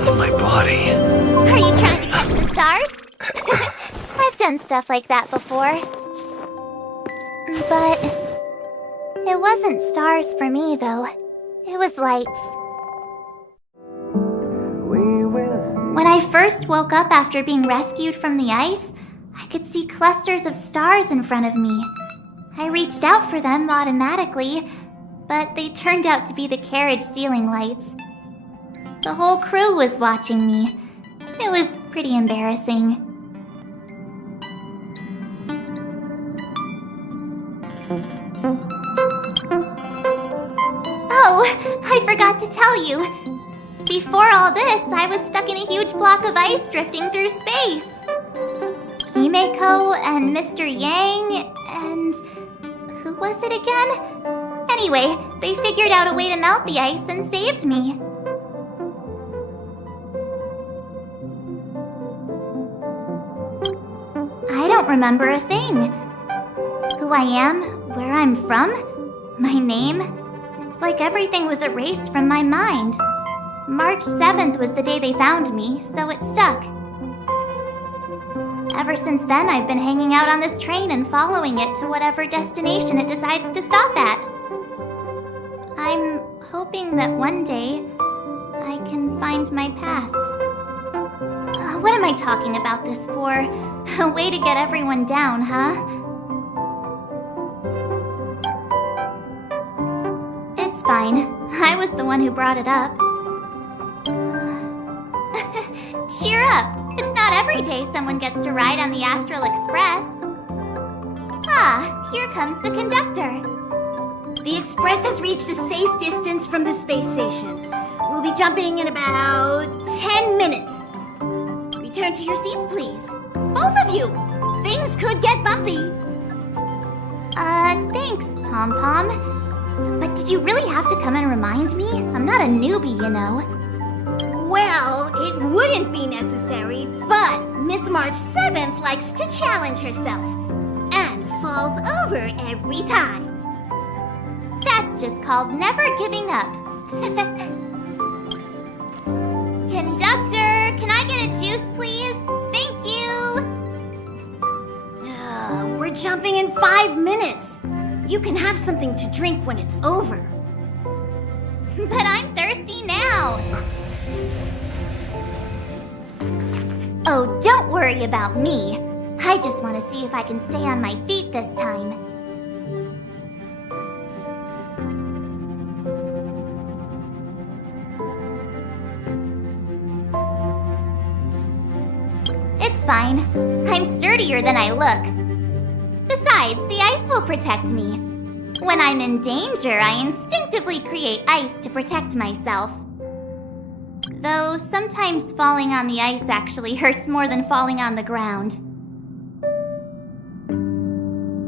in my body. Are you trying to catch the stars? I've done stuff like that before. But it wasn't stars for me, though. It was lights. When I first woke up after being rescued from the ice, I could see clusters of stars in front of me. I reached out for them automatically, but they turned out to be the carriage ceiling lights. The whole crew was watching me. It was pretty embarrassing. Oh, I forgot to tell you. Before all this, I was stuck in a huge block of ice drifting through space. Himeko and Mr. Yang and... who was it again? Anyway, they figured out a way to melt the ice and saved me. I don't remember a thing. Who I am, where I'm from, my name. It's like everything was erased from my mind. March 7th was the day they found me, so it stuck. Ever since then, I've been hanging out on this train and following it to whatever destination it decides to stop at. I'm hoping that one day I can find my past. What am I talking about this for? A way to get everyone down, huh? It's fine. I was the one who brought it up. Cheer up! It's not every day someone gets to ride on the Astral Express. Ah, here comes the conductor. The Express has reached a safe distance from the space station. We'll be jumping in about 10 minutes. Return to your seats, please. Both of you! Things could get bumpy. Thanks, Pom Pom. But did you really have to come and remind me? I'm not a newbie, you know. Well, it wouldn't be necessary, but Miss March 7th likes to challenge herself. And falls over every time. That's just called never giving up. Conductor, can I get a juice, please? Thank you! We're jumping in 5 minutes. You can have something to drink when it's over. But I'm thirsty now. Oh, don't worry about me. I just want to see if I can stay on my feet this time. It's fine. I'm sturdier than I look. Besides, the ice will protect me. When I'm in danger, I instinctively create ice to protect myself. Though sometimes falling on the ice actually hurts more than falling on the ground.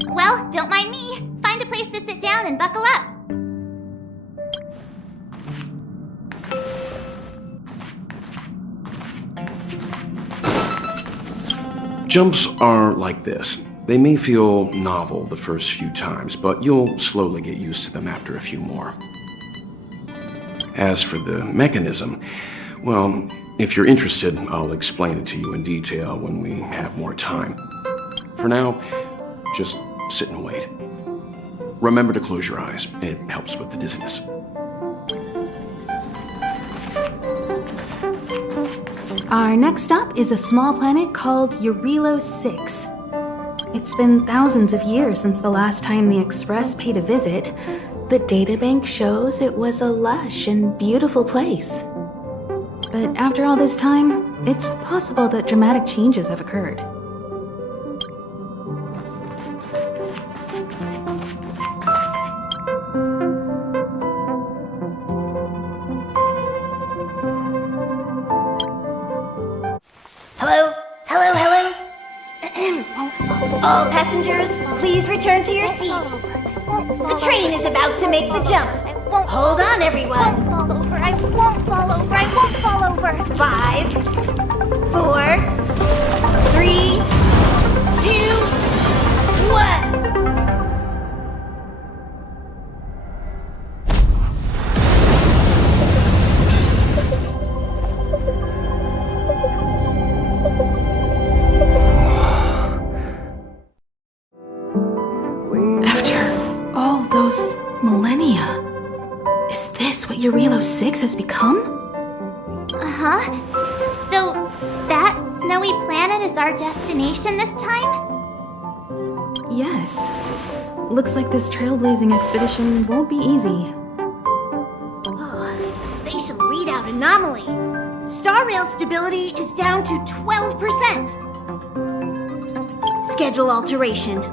Well, don't mind me. Find a place to sit down and buckle up. Jumps are like this. They may feel novel the first few times, but you'll slowly get used to them after a few more. As for the mechanism, well, if you're interested, I'll explain it to you in detail when we have more time. For now, just sit and wait. Remember to close your eyes. It helps with the dizziness. Our next stop is a small planet called Eurilo 6. It's been thousands of years since the last time the Express paid a visit. The databank shows it was a lush and beautiful place. But after all this time, it's possible that dramatic changes have occurred. Hello? Hello, hello? All passengers, please return to your seats. The train is about to make the jump. Hold on, everyone. I won't fall over. I won't fall over. I won't fall over. 5, 4, 3, 2, 1. Those millennia. Is this what Eurilo 6 has become? Uh-huh. So, that snowy planet is our destination this time? Yes. Looks like this trailblazing expedition won't be easy. Spatial readout anomaly. Star rail stability is down to 12%. Schedule alteration.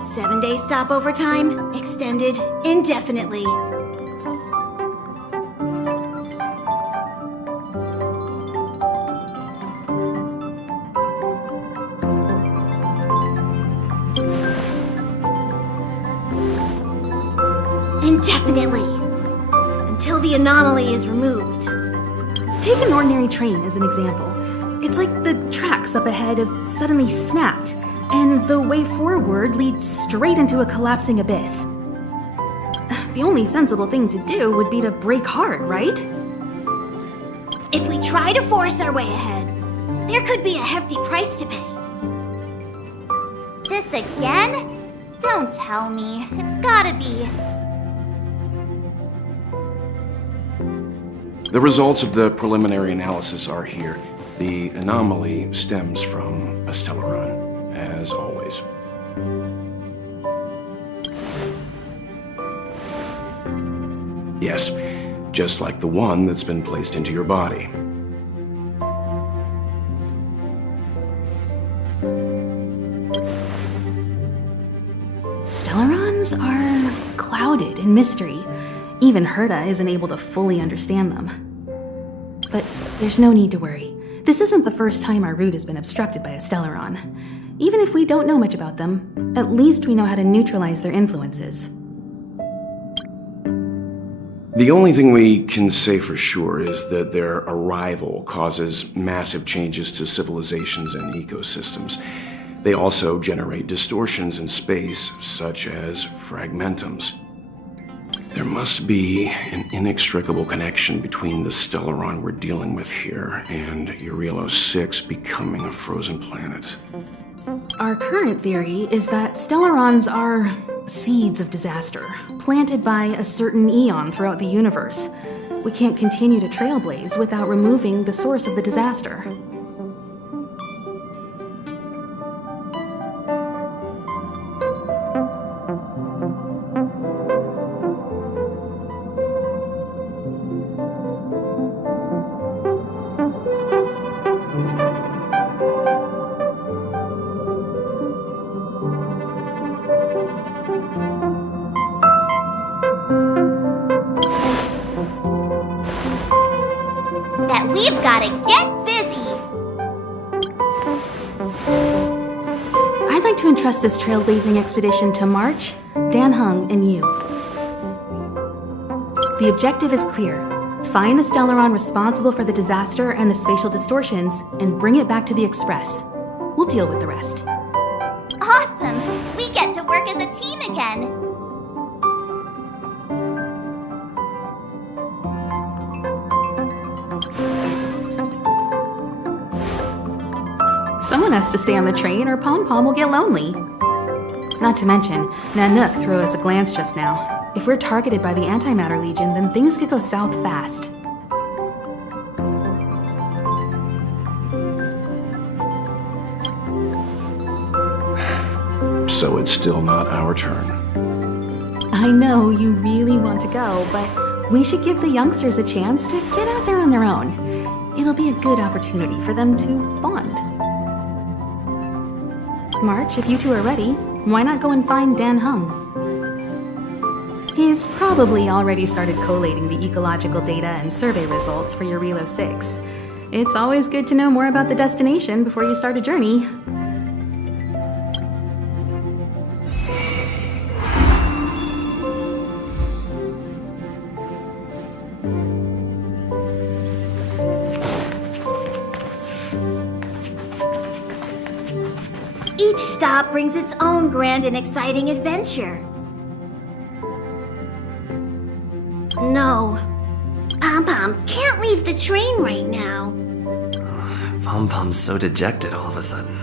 7-day stopover time extended indefinitely. Indefinitely. Until the anomaly is removed. Take an ordinary train as an example. It's like the tracks up ahead have suddenly snapped, and the way forward leads straight into a collapsing abyss. The only sensible thing to do would be to brake hard, right? If we try to force our way ahead, there could be a hefty price to pay. This again? Don't tell me. It's gotta be. The results of the preliminary analysis are here. The anomaly stems from a Stellaron, as always. Yes, just like the one that's been placed into your body. Stellarons are clouded in mystery. Even Herta isn't able to fully understand them. But there's no need to worry. This isn't the first time our route has been obstructed by a Stellaron. Even if we don't know much about them, at least we know how to neutralize their influences. The only thing we can say for sure is that their arrival causes massive changes to civilizations and ecosystems. They also generate distortions in space, such as fragmentums. There must be an inextricable connection between the Stellaron we're dealing with here and Urielo 6 becoming a frozen planet. Our current theory is that Stellarons are seeds of disaster, planted by a certain eon throughout the universe. We can't continue to trailblaze without removing the source of the disaster. That we've gotta get busy! I'd like to entrust this trailblazing expedition to March, Dan Heng, and you. The objective is clear. Find the Stellaron responsible for the disaster and the spatial distortions, and bring it back to the Express. We'll deal with the rest. Awesome! We get to work as a team again! Someone has to stay on the train or Pom Pom will get lonely. Not to mention, Nanook threw us a glance just now. If we're targeted by the Antimatter Legion, then things could go south fast. So it's still not our turn. I know you really want to go, but we should give the youngsters a chance to get out there on their own. It'll be a good opportunity for them to bond. March, if you two are ready, why not go and find Dan Heng? He's probably already started collating the ecological data and survey results for Urielo 6. It's always good to know more about the destination before you start a journey. Each stop brings its own grand and exciting adventure. No. Pom Pom can't leave the train right now. Pom Pom's so dejected all of a sudden.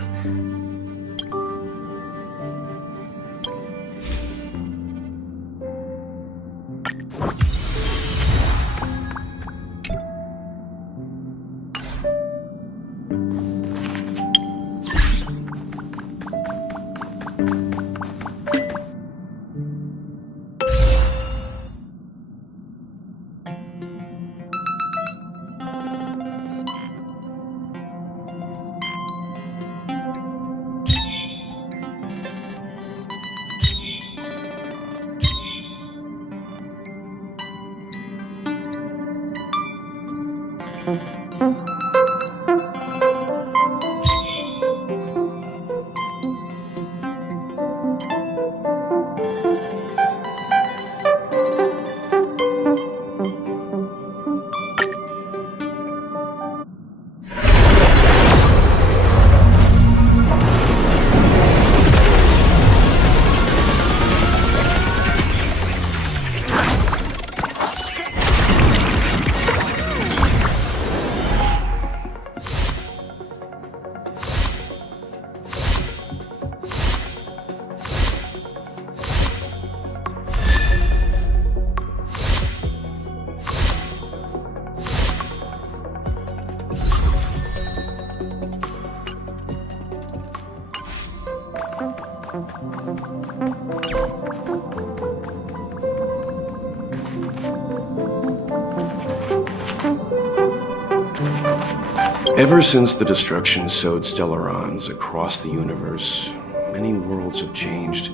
Ever since the destruction sowed Stellarons across the universe, many worlds have changed.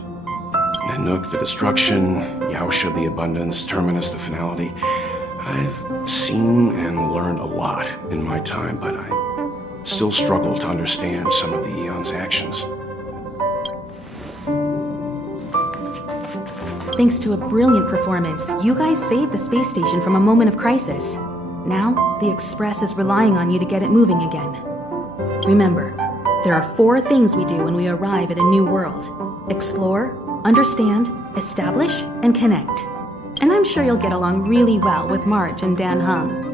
Nanook, the destruction, Yaosha, the abundance, Terminus, the finality. I've seen and learned a lot in my time, but I still struggle to understand some of the Eon's actions. Thanks to a brilliant performance, you guys saved the space station from a moment of crisis. Now, the Express is relying on you to get it moving again. Remember, there are 4 things we do when we arrive at a new world. Explore, understand, establish, and connect. And I'm sure you'll get along really well with March and Dan Hung.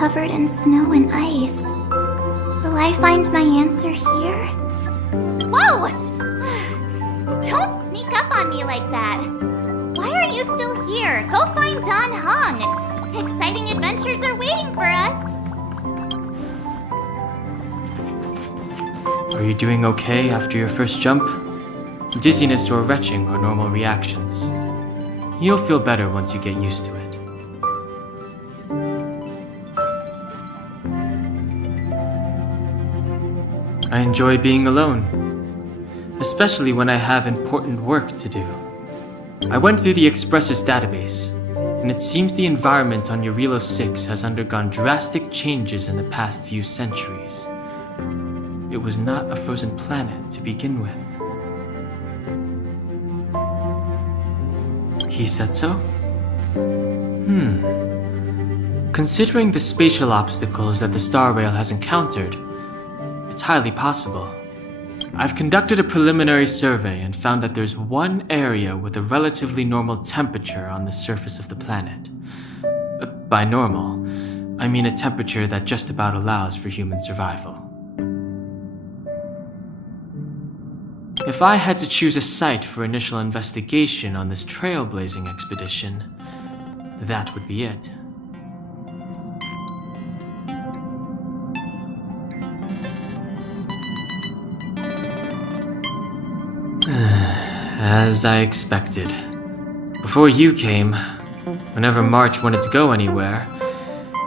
Covered in snow and ice. Will I find my answer here? Whoa! Don't sneak up on me like that. Why are you still here? Go find Don Hung. Exciting adventures are waiting for us. Are you doing okay after your first jump? Dizziness or retching are normal reactions. You'll feel better once you get used to it. I enjoy being alone, especially when I have important work to do. I went through the Express's database, and it seems the environment on Eurilo 6 has undergone drastic changes in the past few centuries. It was not a frozen planet to begin with. He said so? Considering the spatial obstacles that the Star Rail has encountered, it's highly possible. I've conducted a preliminary survey and found that there's one area with a relatively normal temperature on the surface of the planet. By normal, I mean a temperature that just about allows for human survival. If I had to choose a site for initial investigation on this trailblazing expedition, that would be it. As I expected. Before you came, whenever March wanted to go anywhere,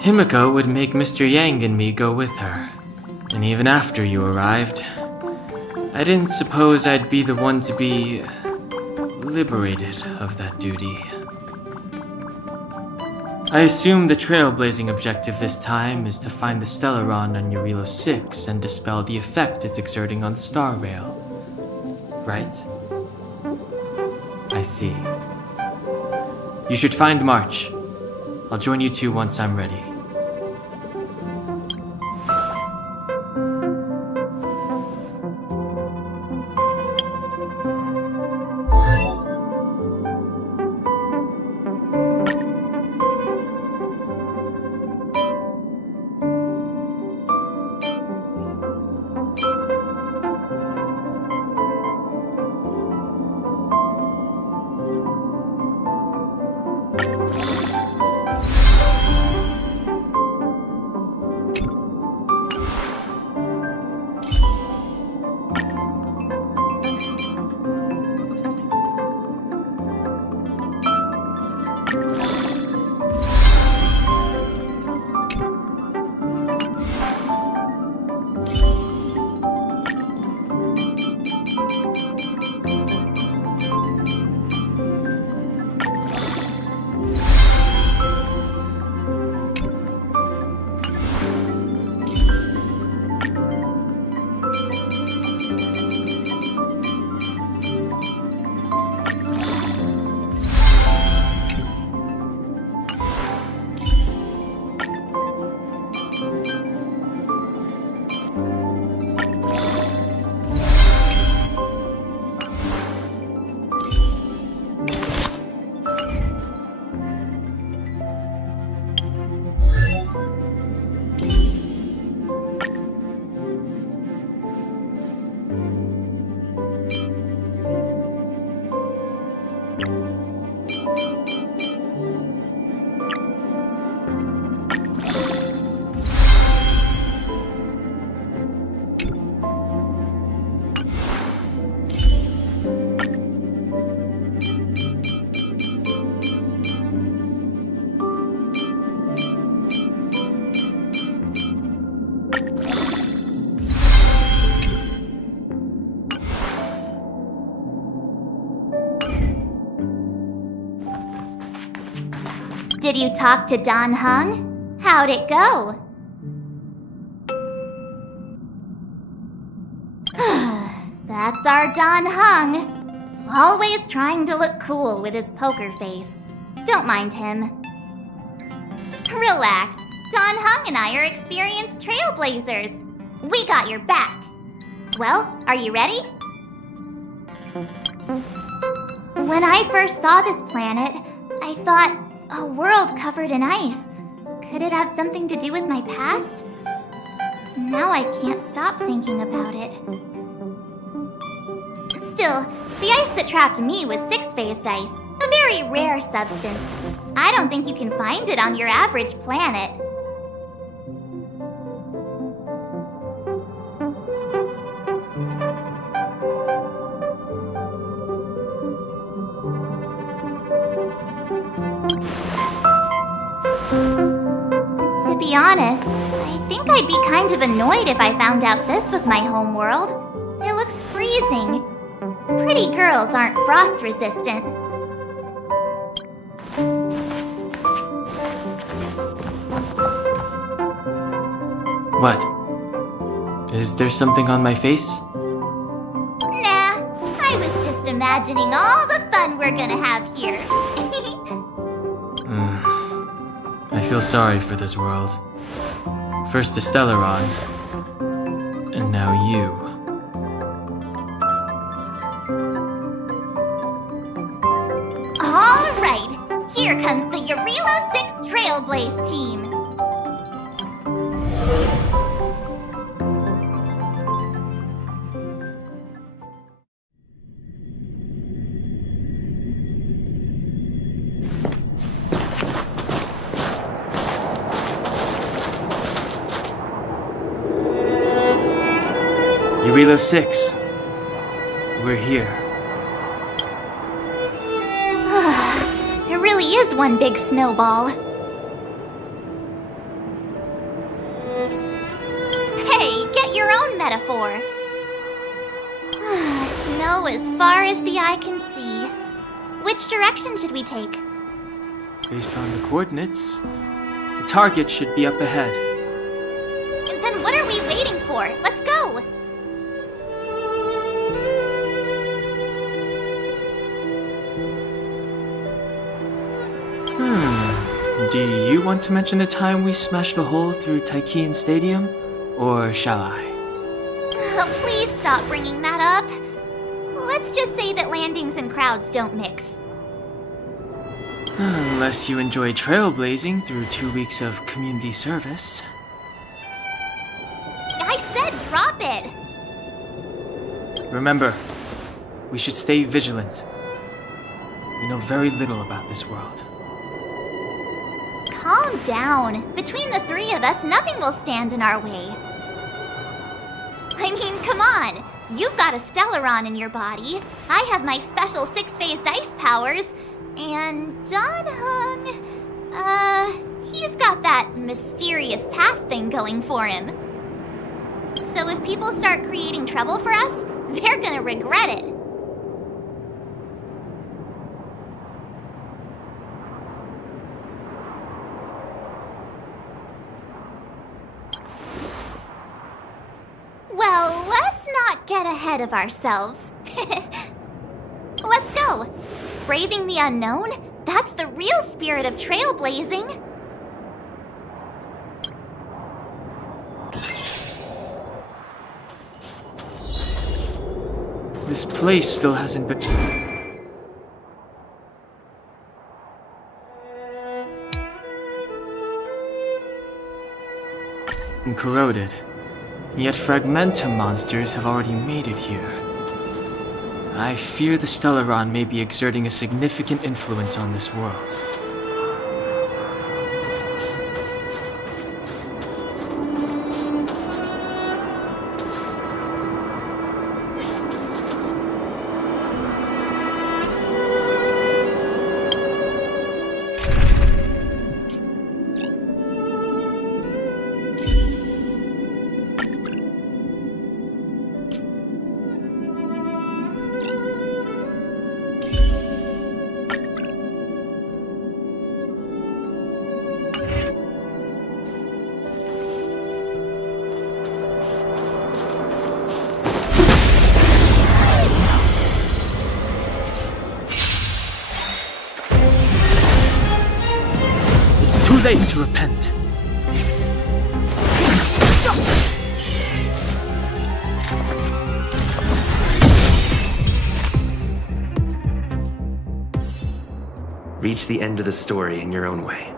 Himiko would make Mr. Yang and me go with her. And even after you arrived, I didn't suppose I'd be the one to be liberated of that duty. I assume the trailblazing objective this time is to find the Stellaron on Eurilo 6 and dispel the effect it's exerting on the Star Rail. Right? I see. You should find March. I'll join you two once I'm ready. Did you talk to Don Hung? How'd it go? That's our Don Hung. Always trying to look cool with his poker face. Don't mind him. Relax. Don Hung and I are experienced trailblazers. We got your back. Well, are you ready? When I first saw this planet, I thought, a world covered in ice. Could it have something to do with my past? Now I can't stop thinking about it. Still, the ice that trapped me was six-phased ice, a very rare substance. I don't think you can find it on your average planet. To be honest, I think I'd be kind of annoyed if I found out this was my home world. It looks freezing. Pretty girls aren't frost resistant. What? Is there something on my face? Nah, I was just imagining all the fun we're gonna have here. I feel sorry for this world. First the Stellaron, and now you. All right, here comes the Yarilo 6 Trailblaze team. Yarilo 6. We're here. It really is one big snowball. Hey, get your own metaphor. Snow as far as the eye can see. Which direction should we take? Based on the coordinates, the target should be up ahead. Then what are we waiting for? Let's go! Do you want to mention the time we smashed a hole through Taikian Stadium? Or shall I? Please stop bringing that up. Let's just say that landings and crowds don't mix. Unless you enjoy trailblazing through 2 weeks of community service. I said drop it! Remember, we should stay vigilant. We know very little about this world. Calm down. Between the three of us, nothing will stand in our way. I mean, come on. You've got a Stellaron in your body. I have my special six-phased ice powers. And Don Hung, he's got that mysterious past thing going for him. So if people start creating trouble for us, they're gonna regret it. Well, let's not get ahead of ourselves. Let's go. Braving the unknown? That's the real spirit of trailblazing. This place still hasn't been... corroded. Yet Fragmentum monsters have already made it here. I fear the Stellaron may be exerting a significant influence on this world. late to repent. Reach the end of the story in your own way.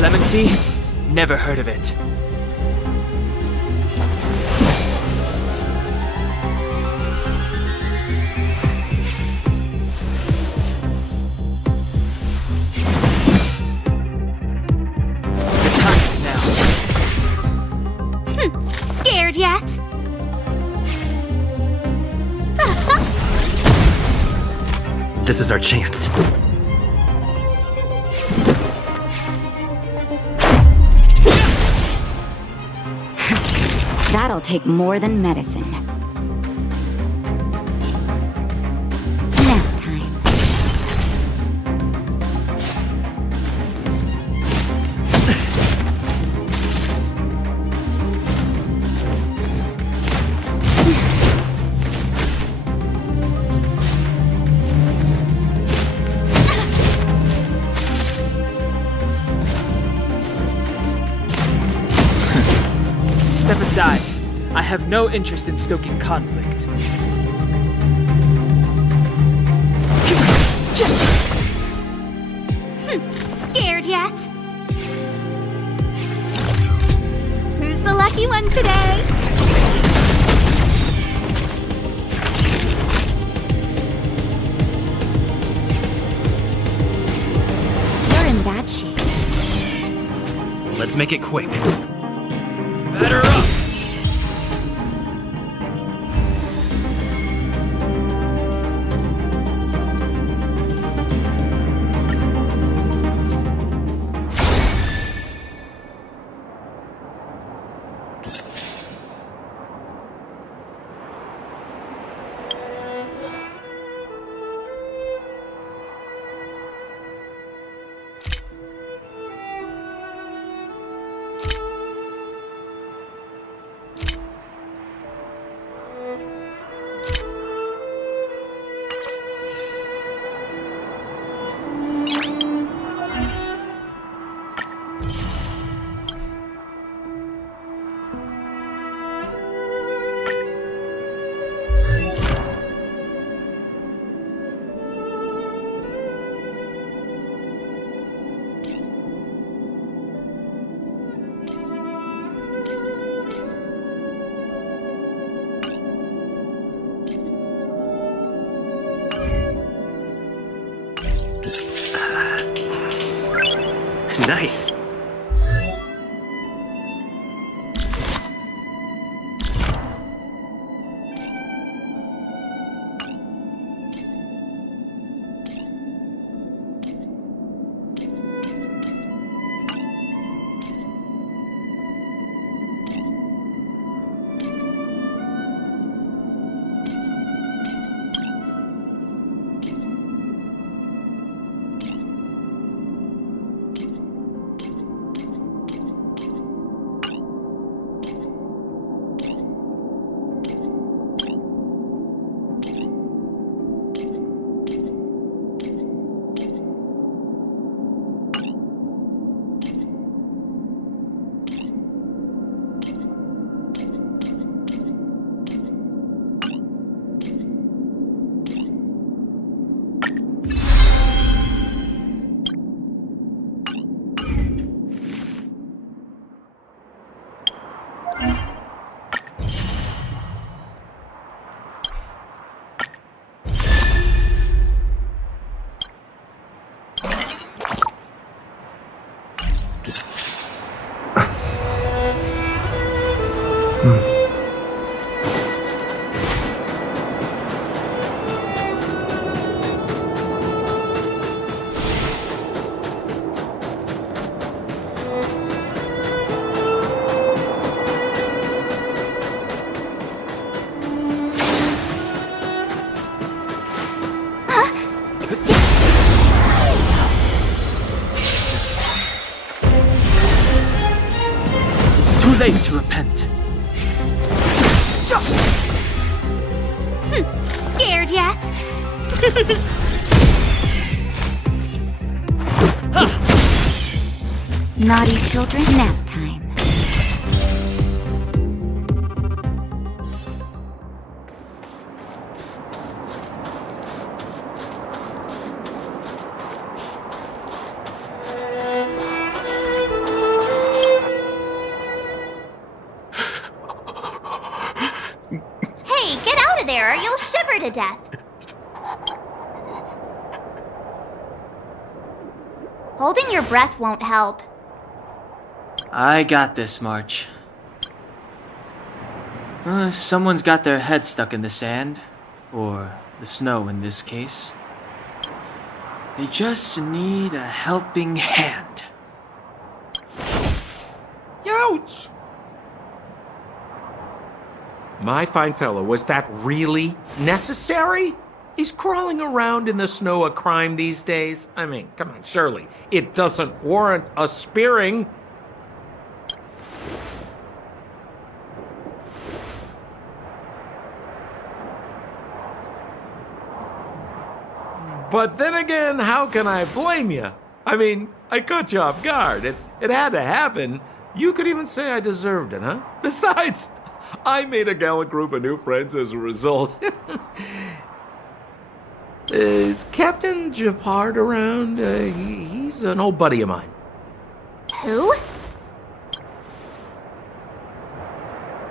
Clemency? Never heard of it. The time is now. Scared yet? This is our chance. That'll take more than medicine. Nap time. Step aside. I have no interest in stoking conflict. Scared yet? Who's the lucky one today? You're in bad shape. Let's make it quick. Batter up! Nice. Too late to repent. Scared yet? Naughty children, nap time. Hey, get out of there or you'll shiver to death. Holding your breath won't help. I got this, March. Someone's got their head stuck in the sand, or the snow in this case. They just need a helping hand. Ouch! My fine fellow, was that really necessary? Is crawling around in the snow a crime these days? I mean, come on, surely it doesn't warrant a spearing. But then again, how can I blame you? I mean, I caught you off guard. It had to happen. You could even say I deserved it, huh? Besides, I made a gallant group of new friends as a result. Is Captain Japard around? He's an old buddy of mine. Who?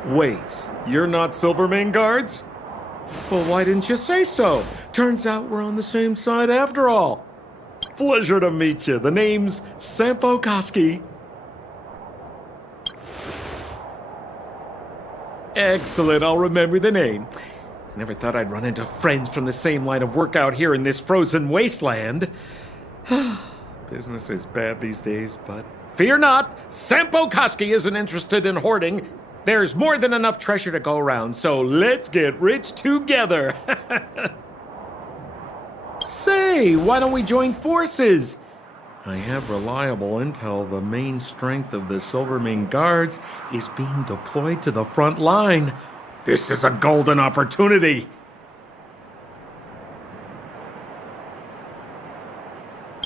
Wait, you're not Silvermane guards? Well, why didn't you say so? Turns out we're on the same side after all. Pleasure to meet you. The name's Sampo Koski. Excellent, I'll remember the name. I never thought I'd run into friends from the same line of work out here in this frozen wasteland. Business is bad these days, but fear not, Sampo Koski isn't interested in hoarding. There's more than enough treasure to go around, so let's get rich together. Say, why don't we join forces? I have reliable intel the main strength of the Silvermane Guards is being deployed to the front line. This is a golden opportunity.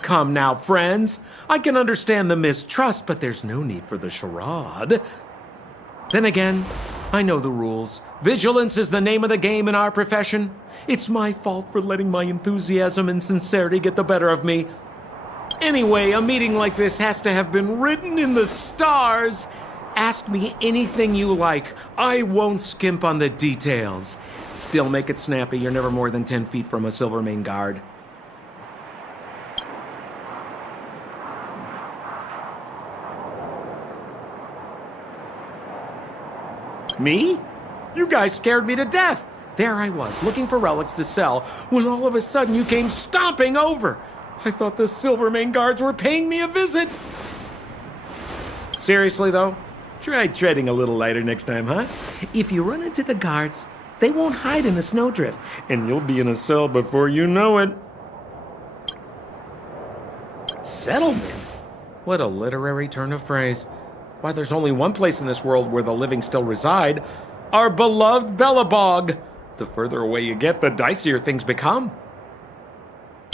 Come now, friends. I can understand the mistrust, but there's no need for the charade. Then again, I know the rules. Vigilance is the name of the game in our profession. It's my fault for letting my enthusiasm and sincerity get the better of me. Anyway, a meeting like this has to have been written in the stars. Ask me anything you like. I won't skimp on the details. Still make it snappy. You're never more than 10 feet from a Silvermane guard. Me? You guys scared me to death. There I was, looking for relics to sell, when all of a sudden you came stomping over. I thought the Silvermane guards were paying me a visit. Seriously, though, try treading a little lighter next time, huh? If you run into the guards, they won't hide in a snowdrift, and you'll be in a cell before you know it. Settlement? What a literary turn of phrase. Why, there's only one place in this world where the living still reside. Our beloved Bellabog. The further away you get, the dicier things become.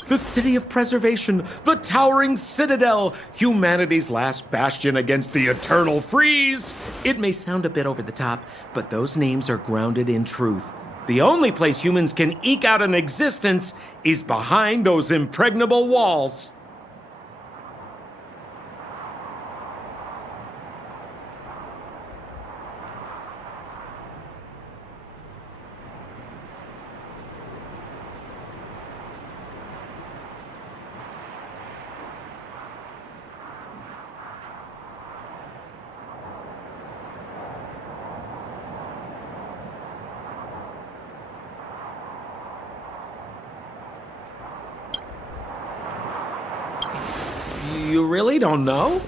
The city of preservation, the towering citadel, humanity's last bastion against the eternal freeze. It may sound a bit over the top, but those names are grounded in truth. The only place humans can eke out an existence is behind those impregnable walls. You really don't know?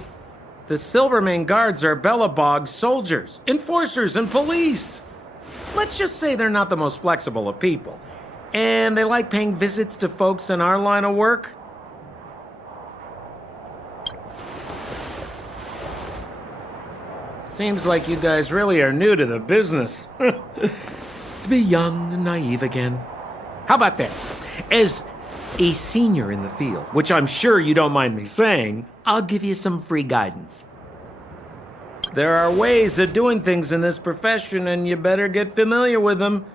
The Silvermane guards are Bellabog's soldiers, enforcers, and police. Let's just say they're not the most flexible of people. And they like paying visits to folks in our line of work. Seems like you guys really are new to the business. To be young and naive again. How about this? As a senior in the field, which I'm sure you don't mind me saying, I'll give you some free guidance. There are ways of doing things in this profession, and you better get familiar with them.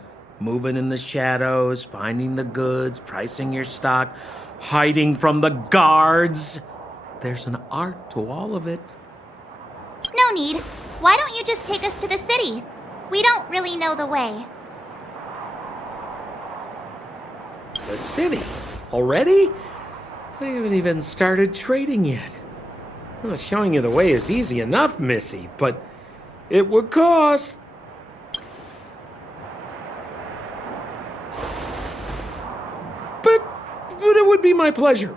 Moving in the shadows, finding the goods, pricing your stock, hiding from the guards. There's an art to all of it. No need. Why don't you just take us to the city? We don't really know the way. The city? Already? I haven't even started trading yet. Well, showing you the way is easy enough, Missy, but it would cost. But it would be my pleasure.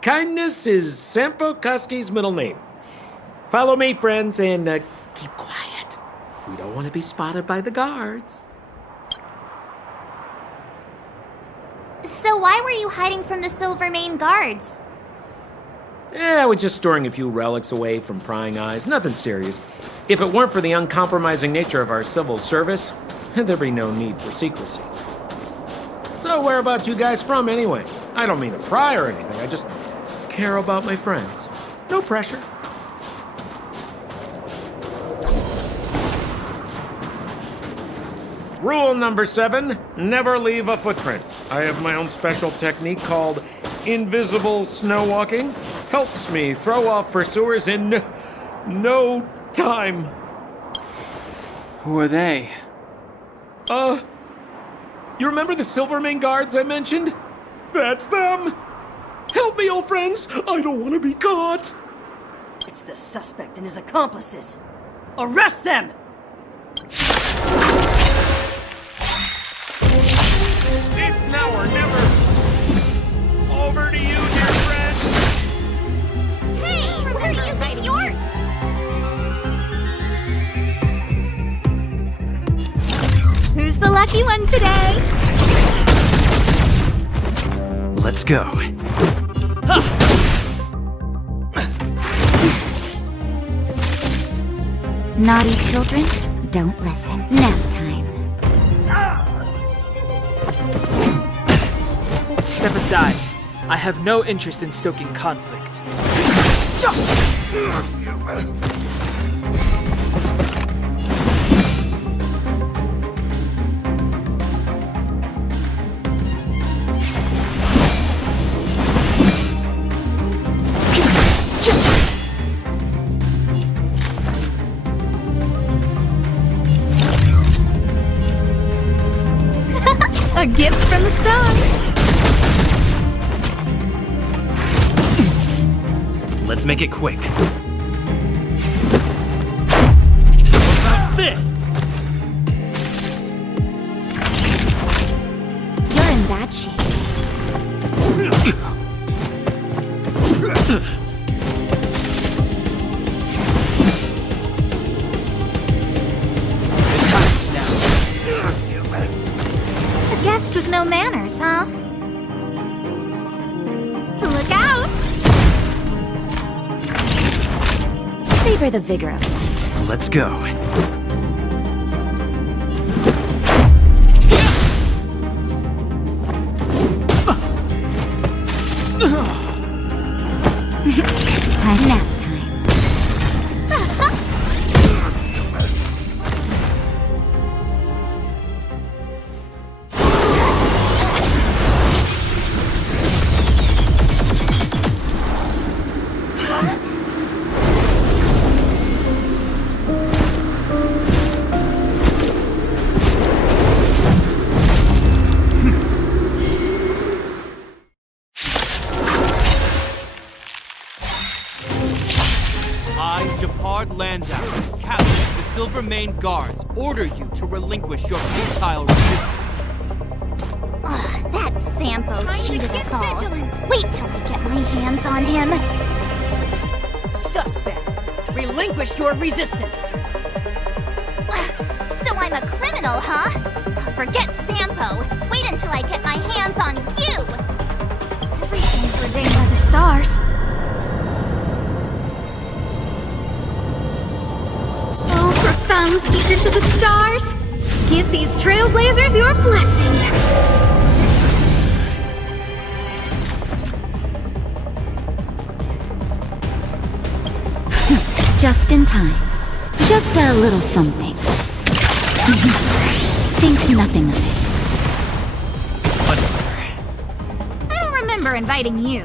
Kindness is Sampo Koski's middle name. Follow me, friends, and keep quiet. We don't want to be spotted by the guards. So why were you hiding from the Silvermane guards? I was just storing a few relics away from prying eyes. Nothing serious. If it weren't for the uncompromising nature of our civil service, there'd be no need for secrecy. So whereabouts you guys from, anyway? I don't mean to pry or anything. I just care about my friends. No pressure. Rule number 7, never leave a footprint. I have my own special technique called invisible snow walking. Helps me throw off pursuers in no time. Who are they? You remember the Silvermane guards I mentioned? That's them. Help me, old friends. I don't want to be caught. It's the suspect and his accomplices. Arrest them! It's now or never. Over to you, dear friend. Hey, where do you think you're... Who's the lucky one today? Let's go. Naughty children, don't listen. Nap time. Step aside. I have no interest in stoking conflict. A gift from the stars. Let's make it quick. How about this? A guest with no manners, huh? Look out! Savor the vigor of it. Let's go. Nap time. I, Japard Landau, Captain of the Silver Mane Guards, order you to relinquish your futile resistance. Ugh, that Sampo cheated us all. Wait till I get my hands on him. Suspect, relinquish your resistance. So I'm a criminal, huh? Forget Sampo. Wait until I get my hands on you. Everything's ordained by the stars. Oh, profound secrets of the stars. Give these trailblazers your blessing. Just in time. Just a little something. Think nothing of it. I don't remember inviting you.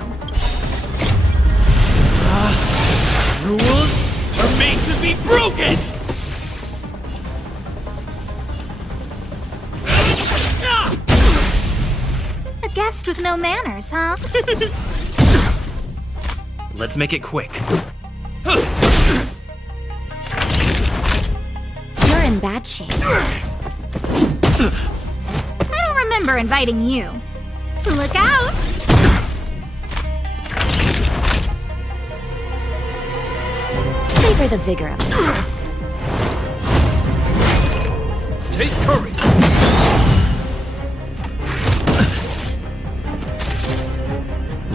Rules are made to be broken! A guest with no manners, huh? Let's make it quick. You're in bad shape. I don't remember inviting you. Look out! Savor the vigor of it. Take courage.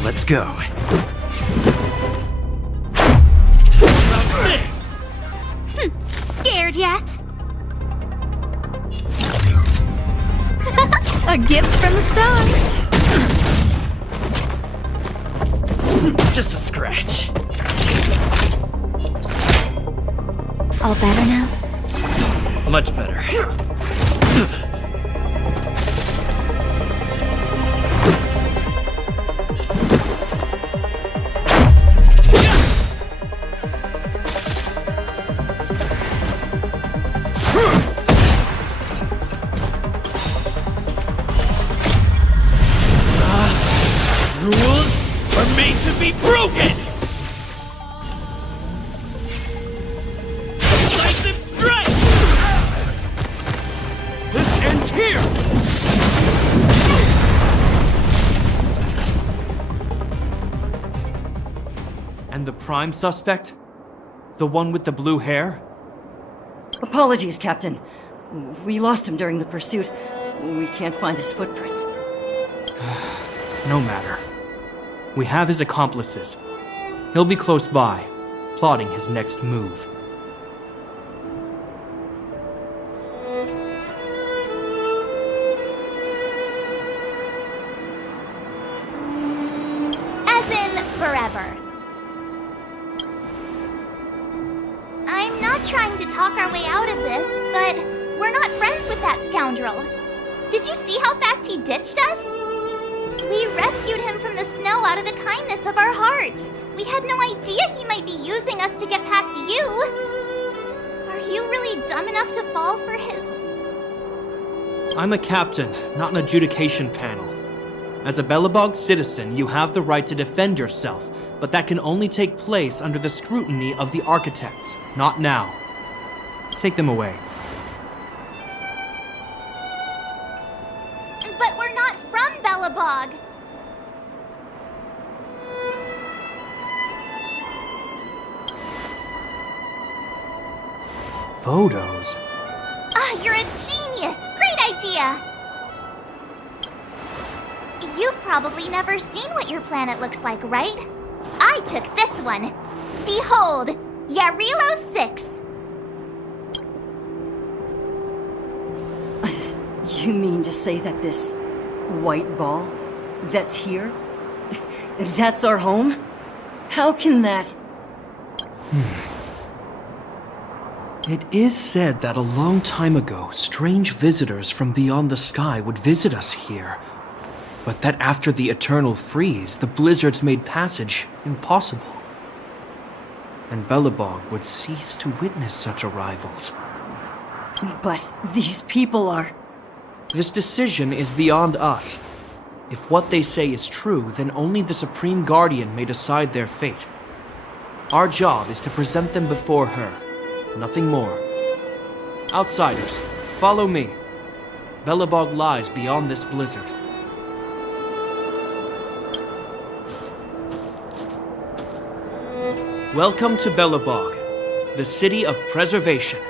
Let's go. Scared yet? A gift from the stars. Just a scratch. All better now? Much better. Rules are made to be broken! Decisive strike! This ends here! And the prime suspect? The one with the blue hair? Apologies, Captain. We lost him during the pursuit. We can't find his footprints. No matter. We have his accomplices. He'll be close by, plotting his next move. As in, forever. I'm not trying to talk our way out of this, but we're not friends with that scoundrel. Did you see how fast he ditched us? We rescued him from the snow out of the kindness of our hearts. We had no idea he might be using us to get past you. Are you really dumb enough to fall for his... I'm a captain, not an adjudication panel. As a Belobog citizen, you have the right to defend yourself, but that can only take place under the scrutiny of the architects, not now. Take them away. But we're not from Belobog. Photos? Ah, you're a genius! Great idea! You've probably never seen what your planet looks like, right? I took this one. Behold, Yarilo 6. You mean to say that this white ball that's here, that's our home? How can that... It is said that a long time ago, strange visitors from beyond the sky would visit us here. But that after the eternal freeze, the blizzards made passage impossible. And Belobog would cease to witness such arrivals. But these people are... This decision is beyond us. If what they say is true, then only the Supreme Guardian may decide their fate. Our job is to present them before her, nothing more. Outsiders, follow me. Belobog lies beyond this blizzard. Welcome to Belobog, the city of preservation.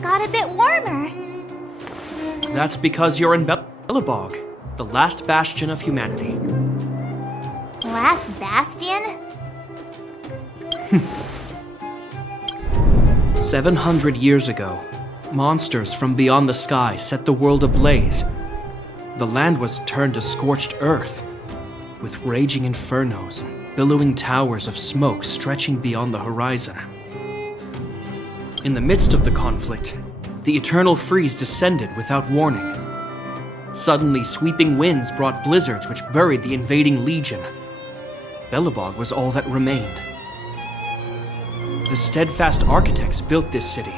Got a bit warmer. That's because you're in Belobog, the last bastion of humanity. Last bastion? 700 years ago, monsters from beyond the sky set the world ablaze. The land was turned to scorched earth, with raging infernos and billowing towers of smoke stretching beyond the horizon. In the midst of the conflict, the eternal freeze descended without warning. Suddenly, sweeping winds brought blizzards which buried the invading legion. Belobog was all that remained. The steadfast architects built this city.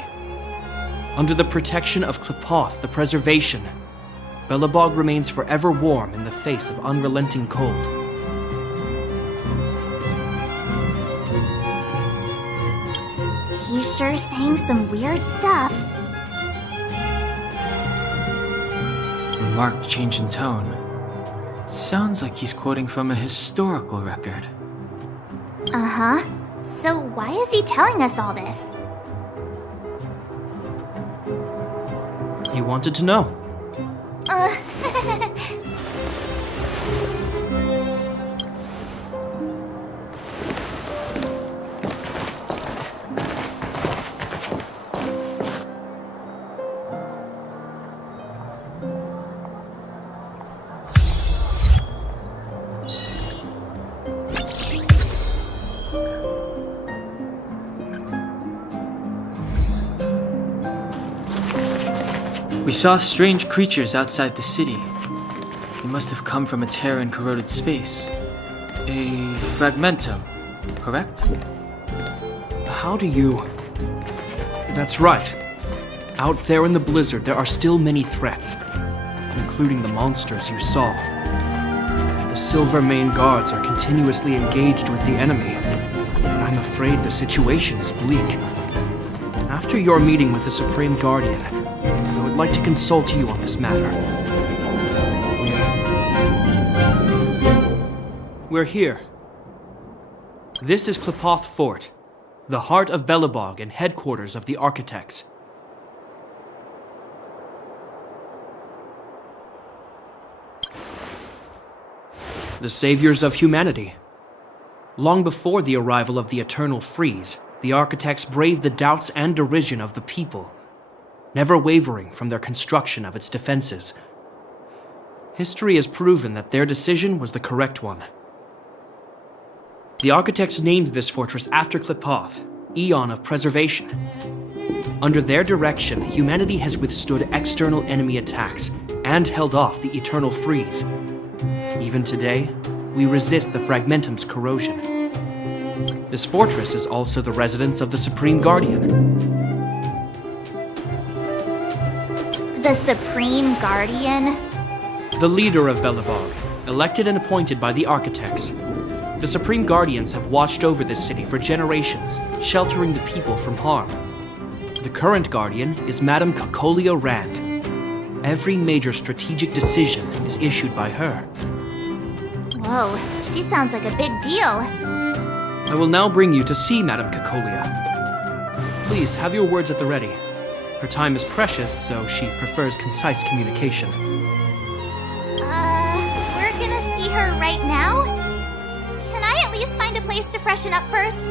Under the protection of Klepoth, the preservation, Belobog remains forever warm in the face of unrelenting cold. He's sure saying some weird stuff. Marked change in tone. Sounds like he's quoting from a historical record. Uh-huh. So why is he telling us all this? You wanted to know. We saw strange creatures outside the city. They must have come from a tear in corroded space. A fragmentum, correct? How do you... That's right. Out there in the blizzard, there are still many threats, including the monsters you saw. The Silver Mane Guards are continuously engaged with the enemy, and I'm afraid the situation is bleak. After your meeting with the Supreme Guardian, I would like to consult you on this matter. We're here. This is Klepoth Fort, the heart of Belobog and headquarters of the Architects. The saviors of humanity. Long before the arrival of the Eternal Freeze, the architects braved the doubts and derision of the people, never wavering from their construction of its defenses. History has proven that their decision was the correct one. The architects named this fortress after Klipoth, Eon of Preservation. Under their direction, humanity has withstood external enemy attacks and held off the Eternal Freeze. Even today, we resist the Fragmentum's corrosion. This fortress is also the residence of the Supreme Guardian. The Supreme Guardian? The leader of Belobog, elected and appointed by the architects. The Supreme Guardians have watched over this city for generations, sheltering the people from harm. The current Guardian is Madame Cocolia Rand. Every major strategic decision is issued by her. Whoa, she sounds like a big deal. I will now bring you to see Madame Cocolia. Please have your words at the ready. Her time is precious, so she prefers concise communication. We're gonna see her right now? Can I at least find a place to freshen up first?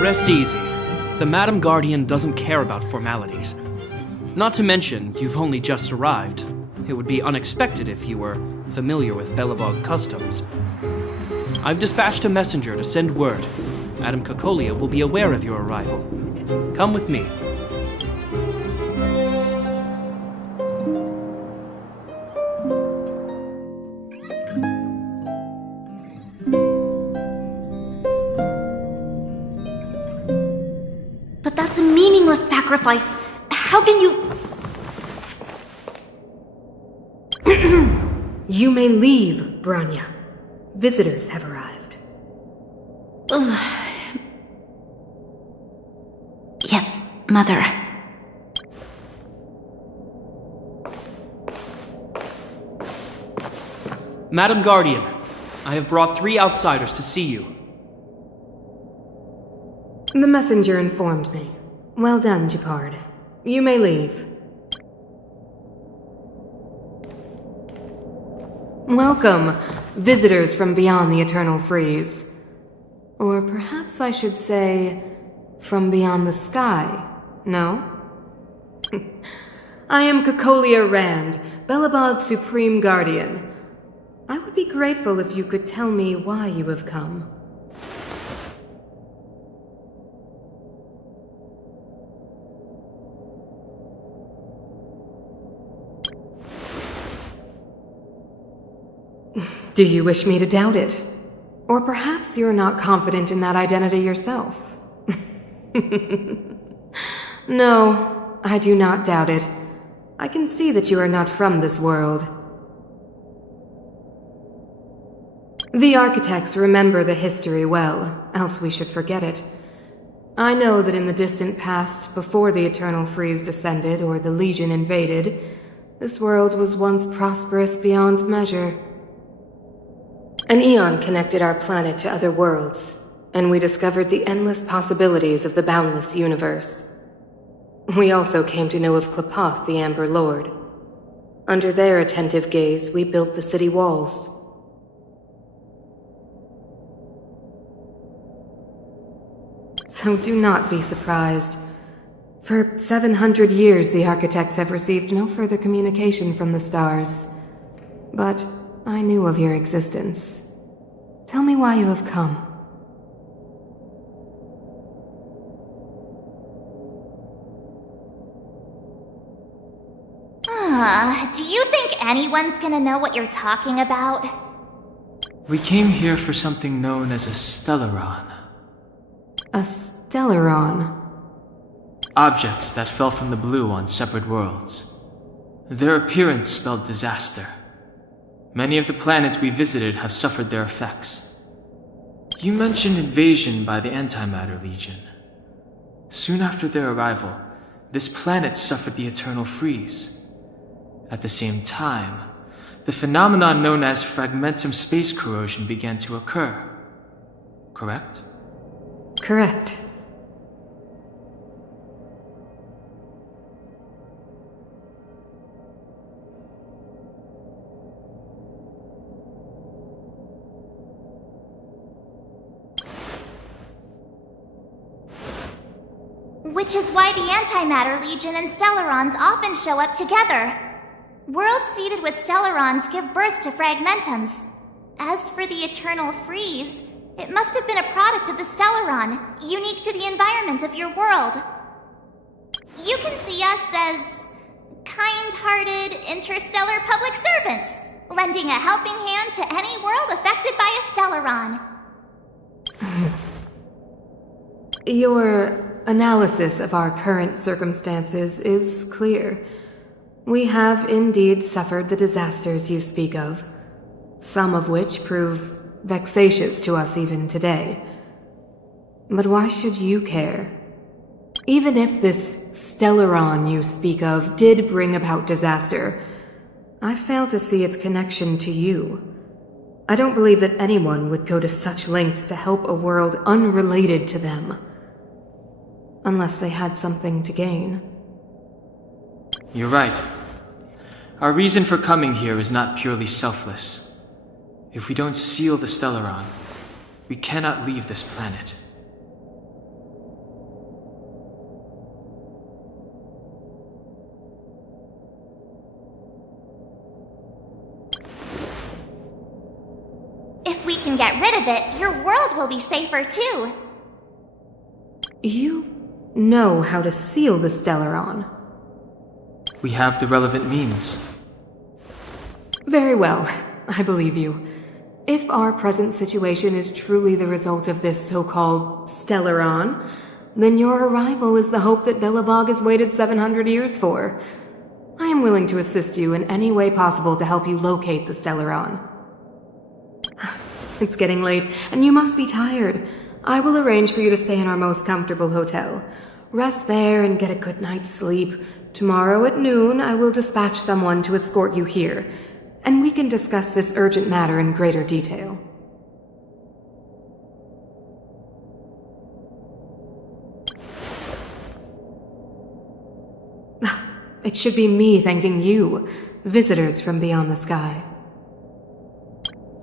Rest easy. The Madam Guardian doesn't care about formalities. Not to mention, you've only just arrived. It would be unexpected if you were familiar with Belobog customs. I've dispatched a messenger to send word. Madame Cocolia will be aware of your arrival. Come with me. But that's a meaningless sacrifice. How can you... You may leave, Branya. Visitors have arrived. Yes, Mother. Madam Guardian, I have brought 3 outsiders to see you. The messenger informed me. Well done, Jupard. You may leave. Welcome, visitors from beyond the Eternal Freeze. Or perhaps I should say, from beyond the sky, no? I am Cocolia Rand, Belobog's Supreme Guardian. I would be grateful if you could tell me why you have come. Do you wish me to doubt it? Or perhaps you're not confident in that identity yourself? No, I do not doubt it. I can see that you are not from this world. The architects remember the history well, else we should forget it. I know that in the distant past, before the Eternal Freeze descended or the Legion invaded, this world was once prosperous beyond measure. An eon connected our planet to other worlds, and we discovered the endless possibilities of the boundless universe. We also came to know of Klipoth, the Amber Lord. Under their attentive gaze, we built the city walls. So do not be surprised. For 700 years, the architects have received no further communication from the stars. But I knew of your existence. Tell me why you have come. Do you think anyone's gonna know what you're talking about? We came here for something known as a Stellaron. A Stellaron? Objects that fell from the blue on separate worlds. Their appearance spelled disaster. Many of the planets we visited have suffered their effects. You mentioned invasion by the Antimatter Legion. Soon after their arrival, this planet suffered the Eternal Freeze. At the same time, the phenomenon known as Fragmentum space corrosion began to occur. Correct? Correct. Which is why the Antimatter Legion and Stellarons often show up together. Worlds seeded with Stellarons give birth to Fragmentums. As for the Eternal Freeze, it must have been a product of the Stellaron, unique to the environment of your world. You can see us as kind-hearted interstellar public servants, lending a helping hand to any world affected by a Stellaron. Your analysis of our current circumstances is clear. We have indeed suffered the disasters you speak of, some of which prove vexatious to us even today. But why should you care? Even if this Stellaron you speak of did bring about disaster, I fail to see its connection to you. I don't believe that anyone would go to such lengths to help a world unrelated to them. Unless they had something to gain. You're right. Our reason for coming here is not purely selfless. If we don't seal the Stellaron, we cannot leave this planet. If we can get rid of it, your world will be safer too. You know how to seal the Stellaron. We have the relevant means. Very well, I believe you. If our present situation is truly the result of this so-called Stellaron, then your arrival is the hope that Billabog has waited 700 years for. I am willing to assist you in any way possible to help you locate the Stellaron. It's getting late, and you must be tired. I will arrange for you to stay in our most comfortable hotel. Rest there and get a good night's sleep. Tomorrow at noon, I will dispatch someone to escort you here, and we can discuss this urgent matter in greater detail. It should be me thanking you, visitors from beyond the sky.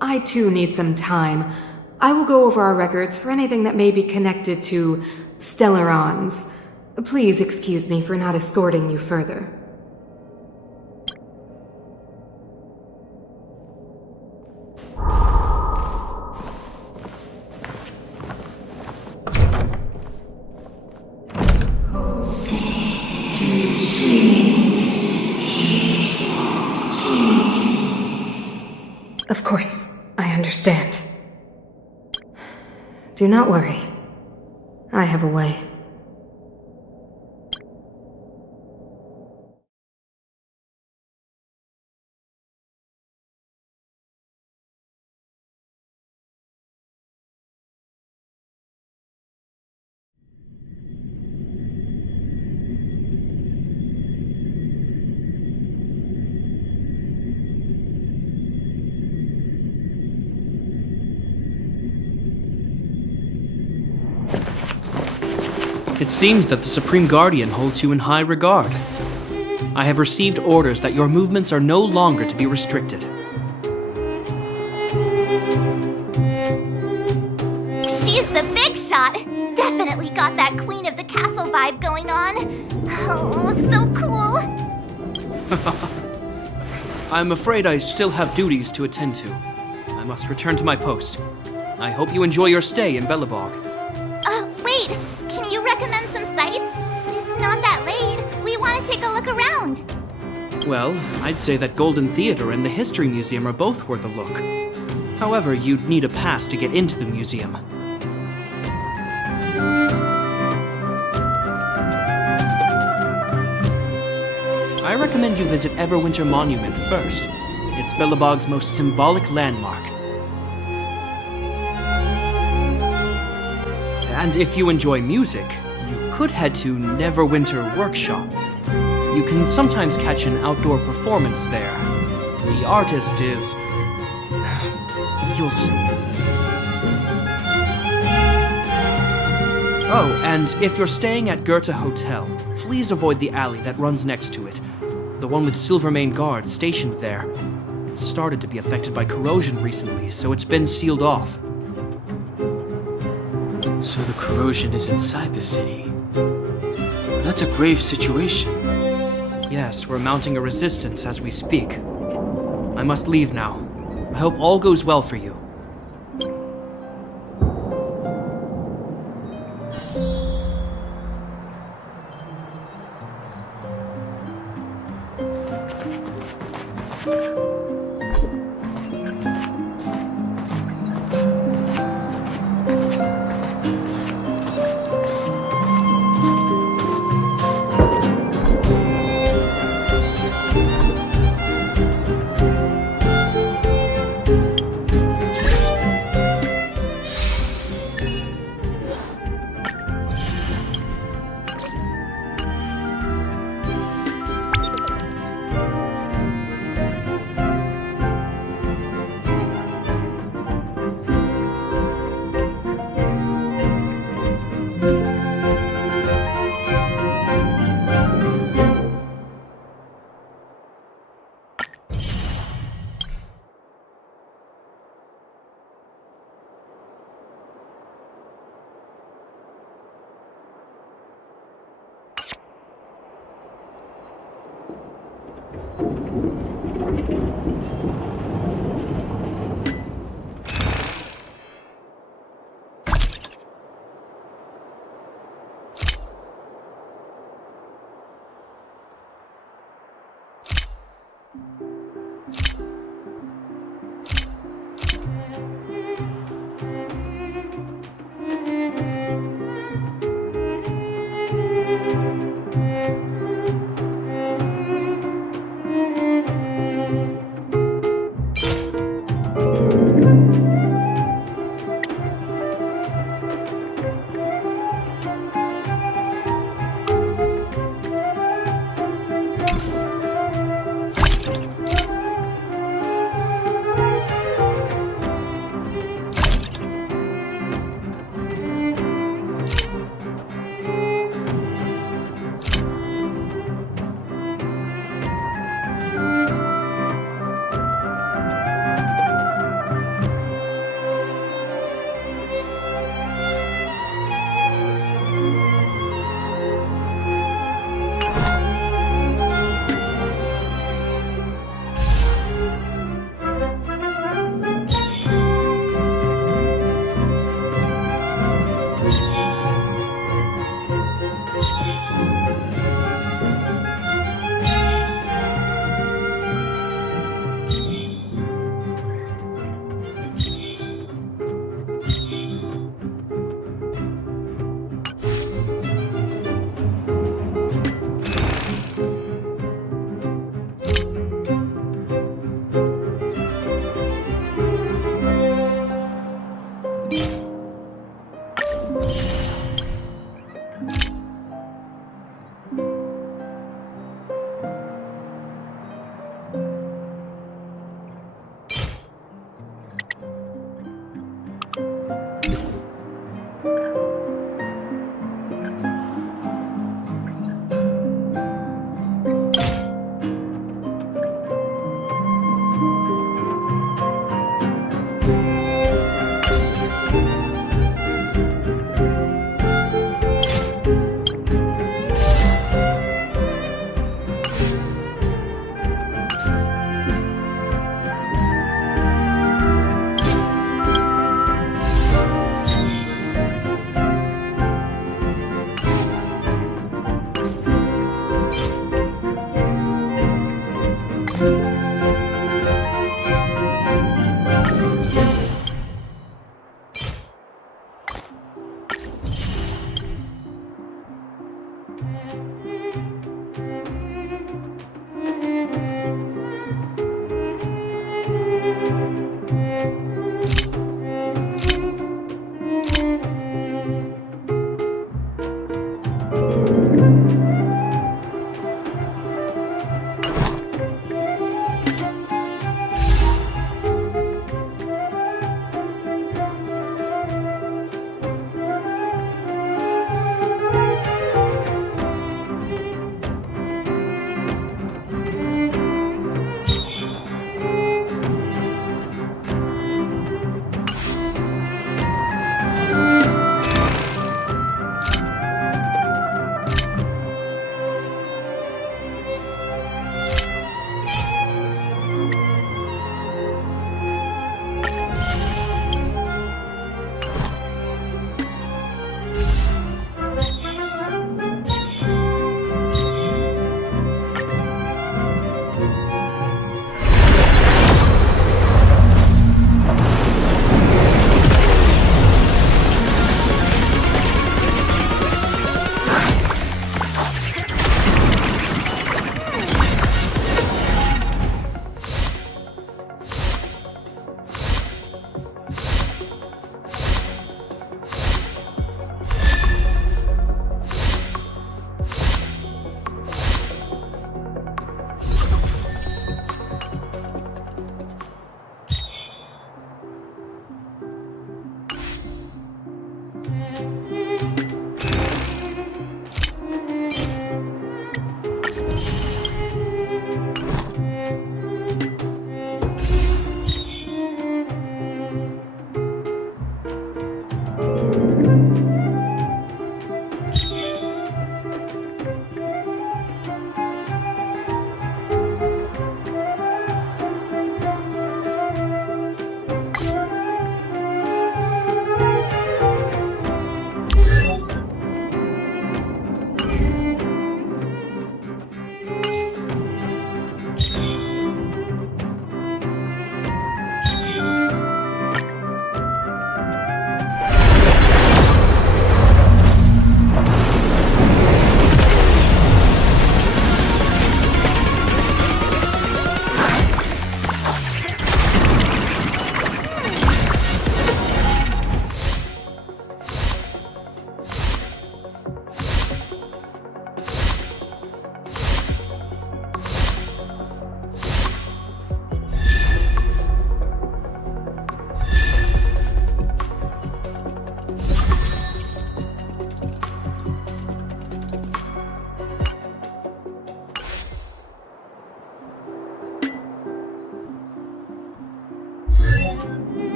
I too need some time. I will go over our records for anything that may be connected to Stellarons. Please excuse me for not escorting you further. Of course, I understand. Do not worry. I have a way. It seems that the Supreme Guardian holds you in high regard. I have received orders that your movements are no longer to be restricted. She's the big shot! Definitely got that Queen of the Castle vibe going on. Oh, so cool! I'm afraid I still have duties to attend to. I must return to my post. I hope you enjoy your stay in Bellabog. Wait! Can you recommend some sites? It's not that late. We want to take a look around. Well, I'd say that Golden Theater and the History Museum are both worth a look. However, you'd need a pass to get into the museum. I recommend you visit Everwinter Monument first. It's Bellabog's most symbolic landmark. And if you enjoy music, you could head to Neverwinter Workshop. You can sometimes catch an outdoor performance there. The artist is... you'll see. Oh, and if you're staying at Goethe Hotel, please avoid the alley that runs next to it. The one with Silvermane guards stationed there. It's started to be affected by corrosion recently, so it's been sealed off. So the corrosion is inside the city. That's a grave situation. Yes, we're mounting a resistance as we speak. I must leave now. I hope all goes well for you.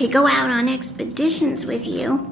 could go out on expeditions with you.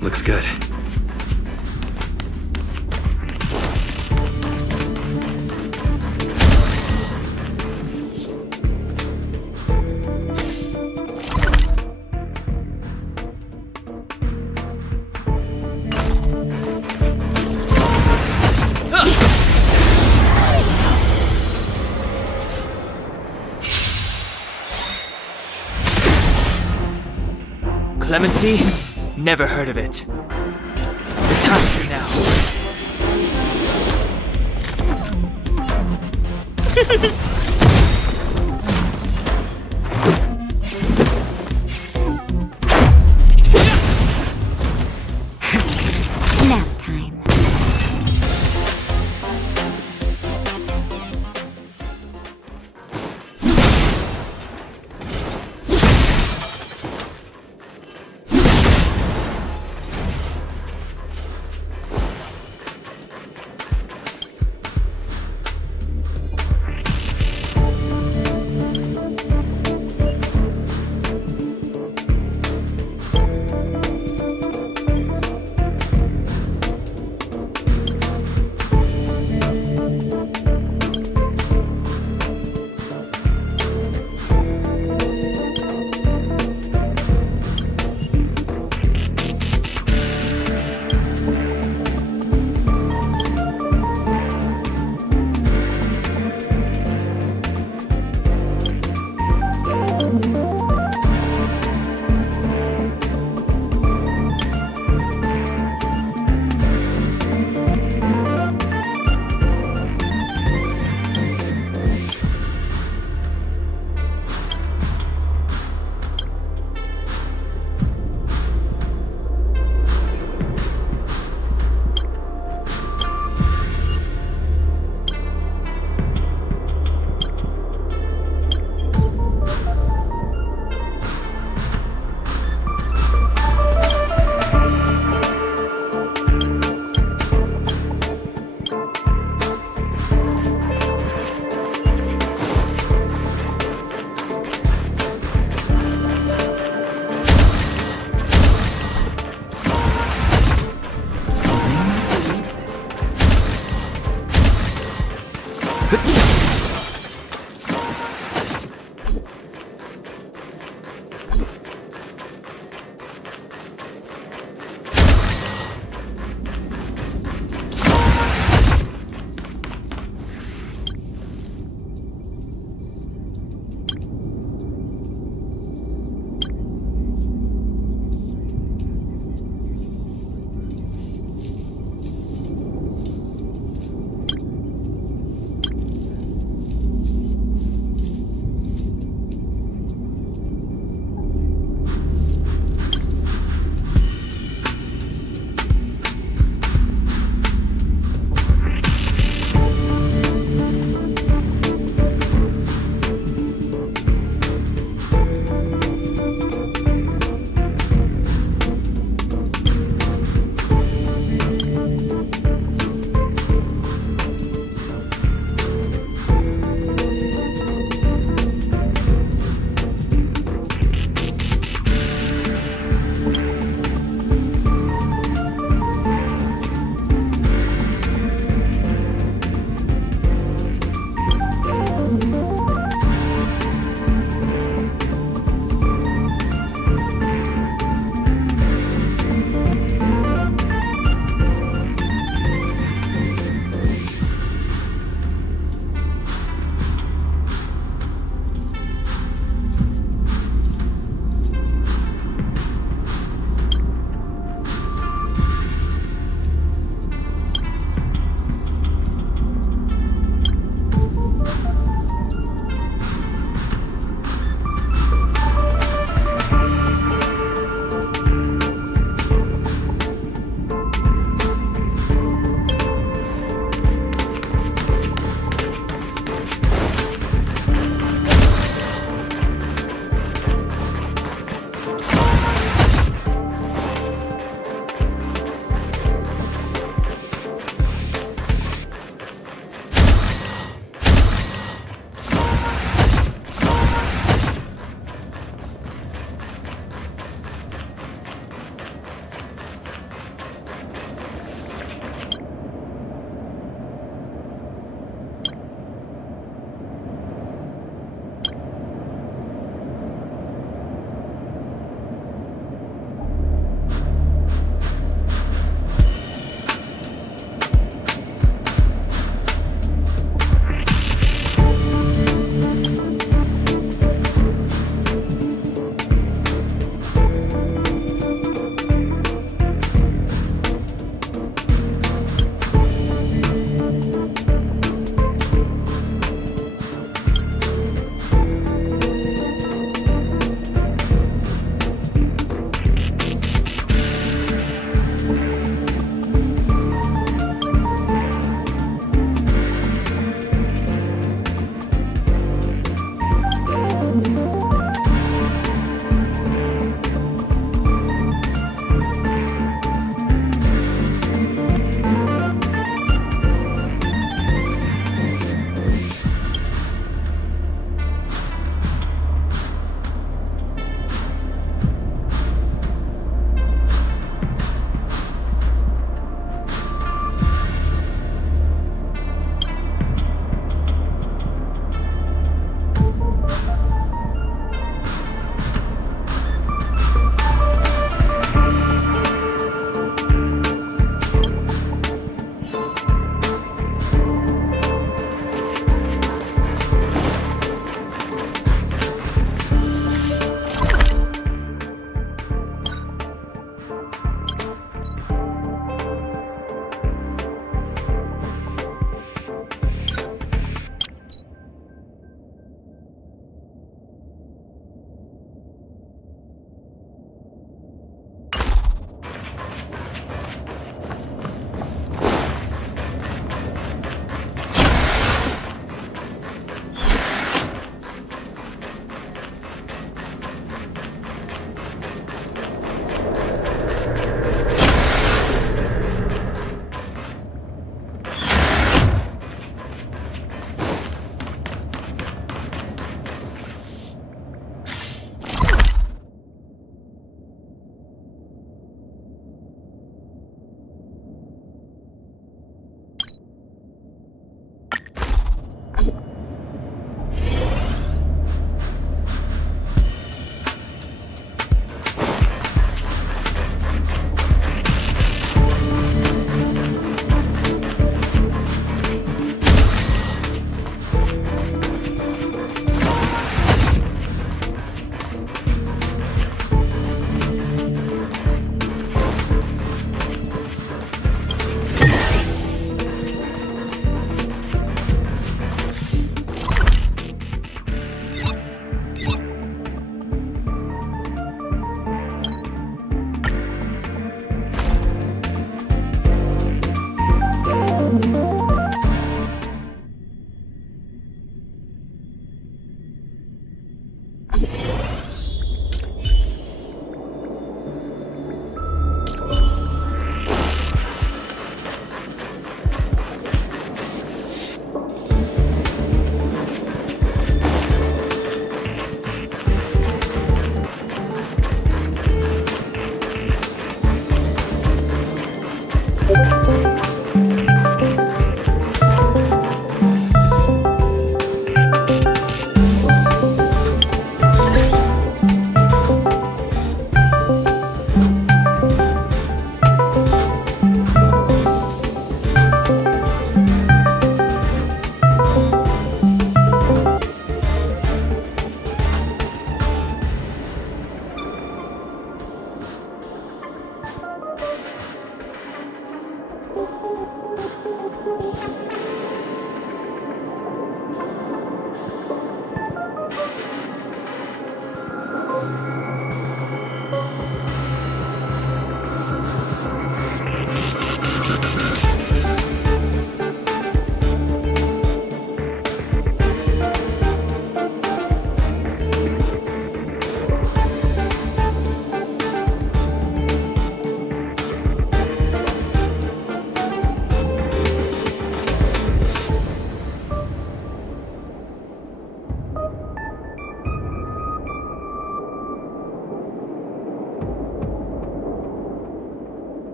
Looks good. Clemency? Never heard of it. It's out of here now. Nap time.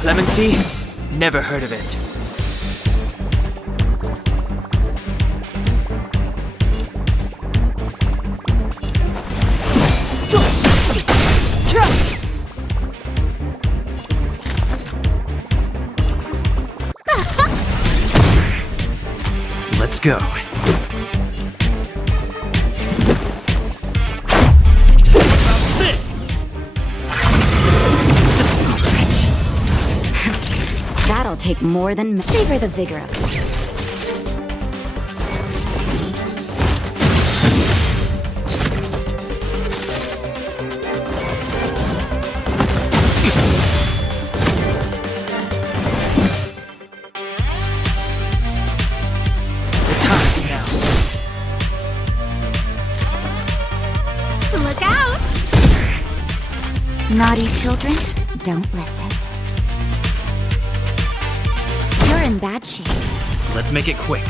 Clemency? Never heard of it. Let's go. That'll take more than savor the vigor of it. It's hot now. Look out! Naughty children, don't listen. You're in bad shape. Let's make it quick.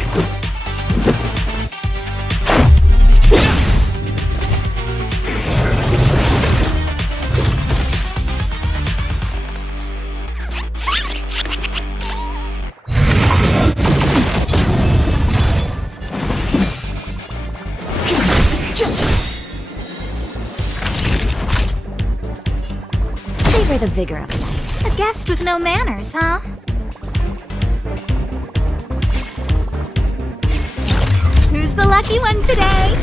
Savor the vigor of life. A guest with no manners, huh? Who's the lucky one today?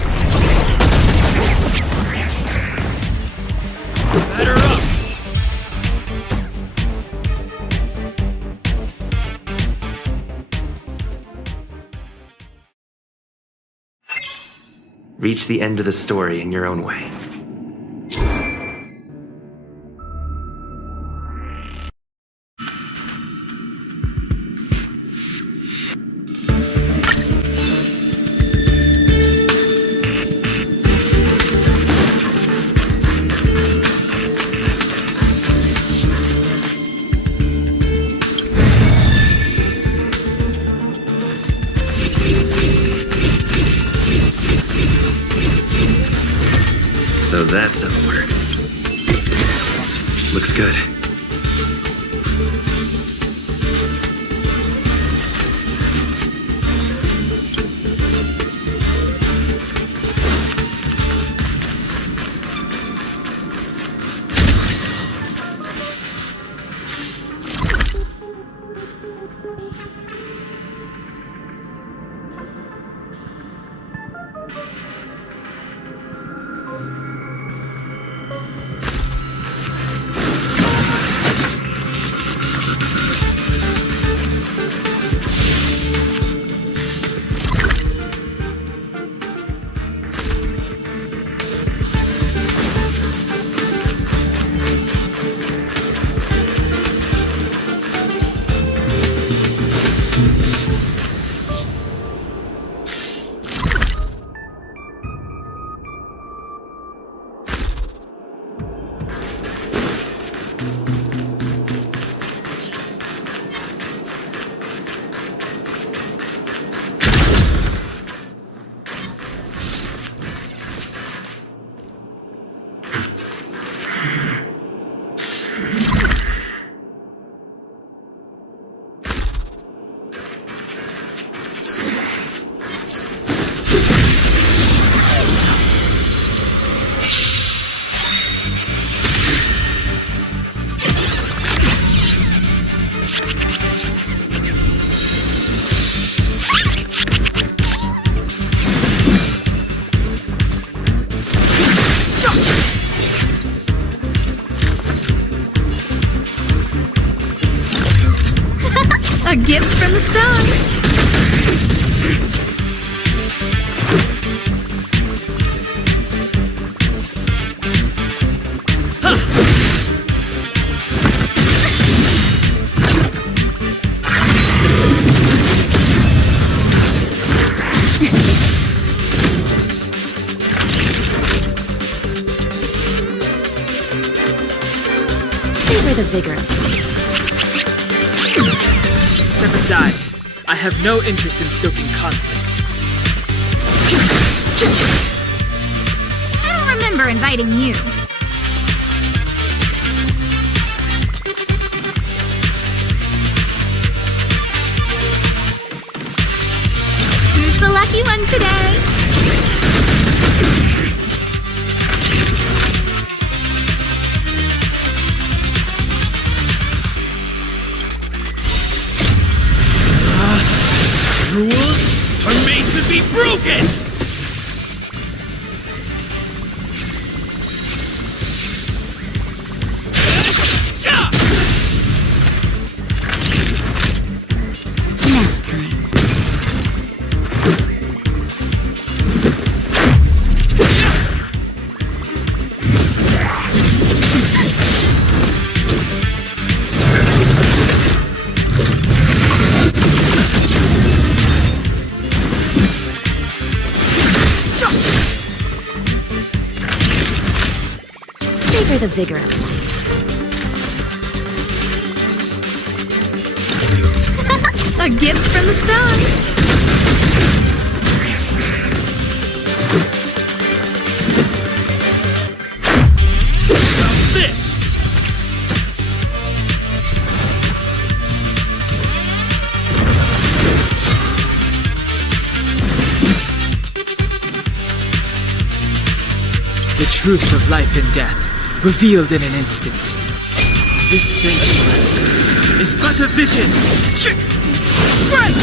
Batter up! Reach the end of the story in your own way. So that's how it works. Looks good. the vigor of life. Step aside. I have no interest in stoking conflict. I don't remember inviting you. Who's the lucky one today? Rules are made to be broken! Nap time. Savor the vigor of life. A gift from the stars. This! The truth of life and death, revealed in an instant. This sanctuary is but a vision. Right!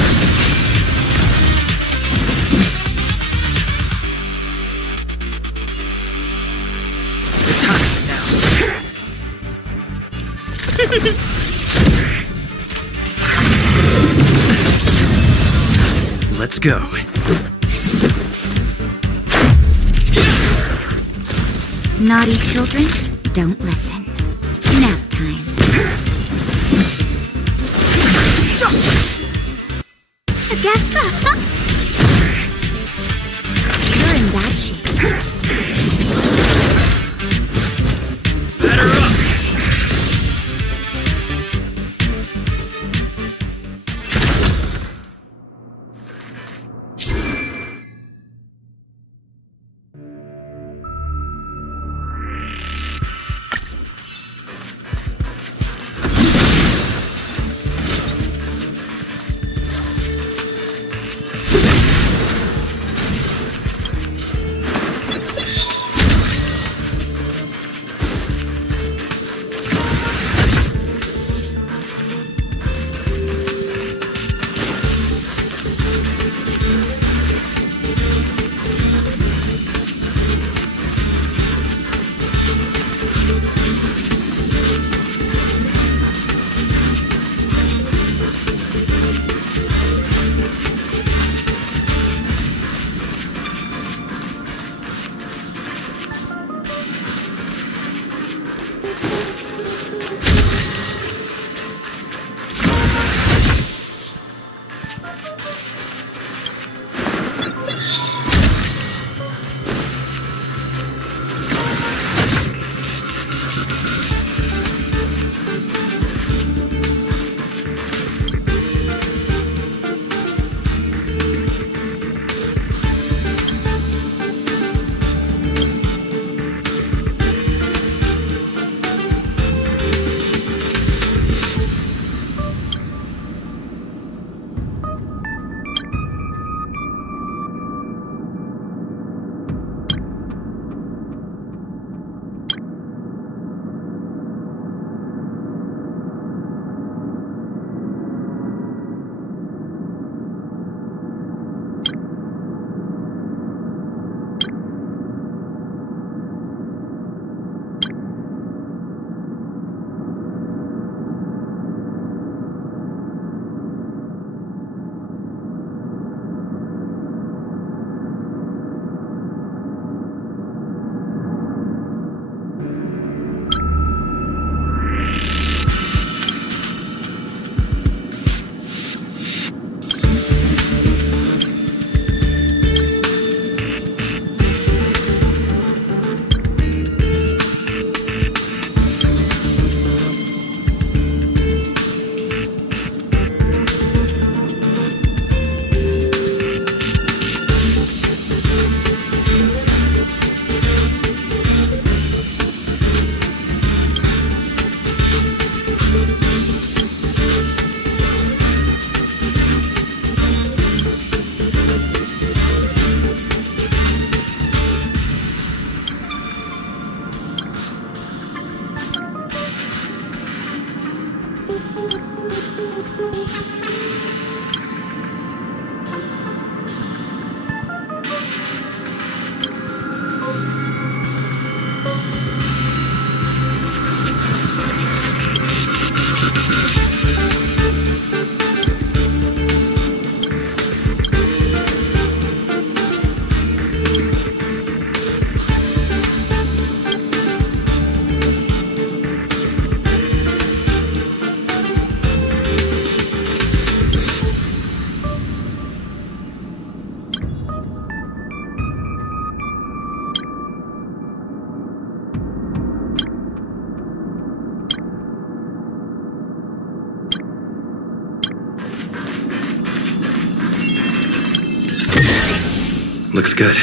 The time is now. Let's go. Naughty children, don't listen. Nap time. Agastra! You're in bad shape. Batter up! Looks good.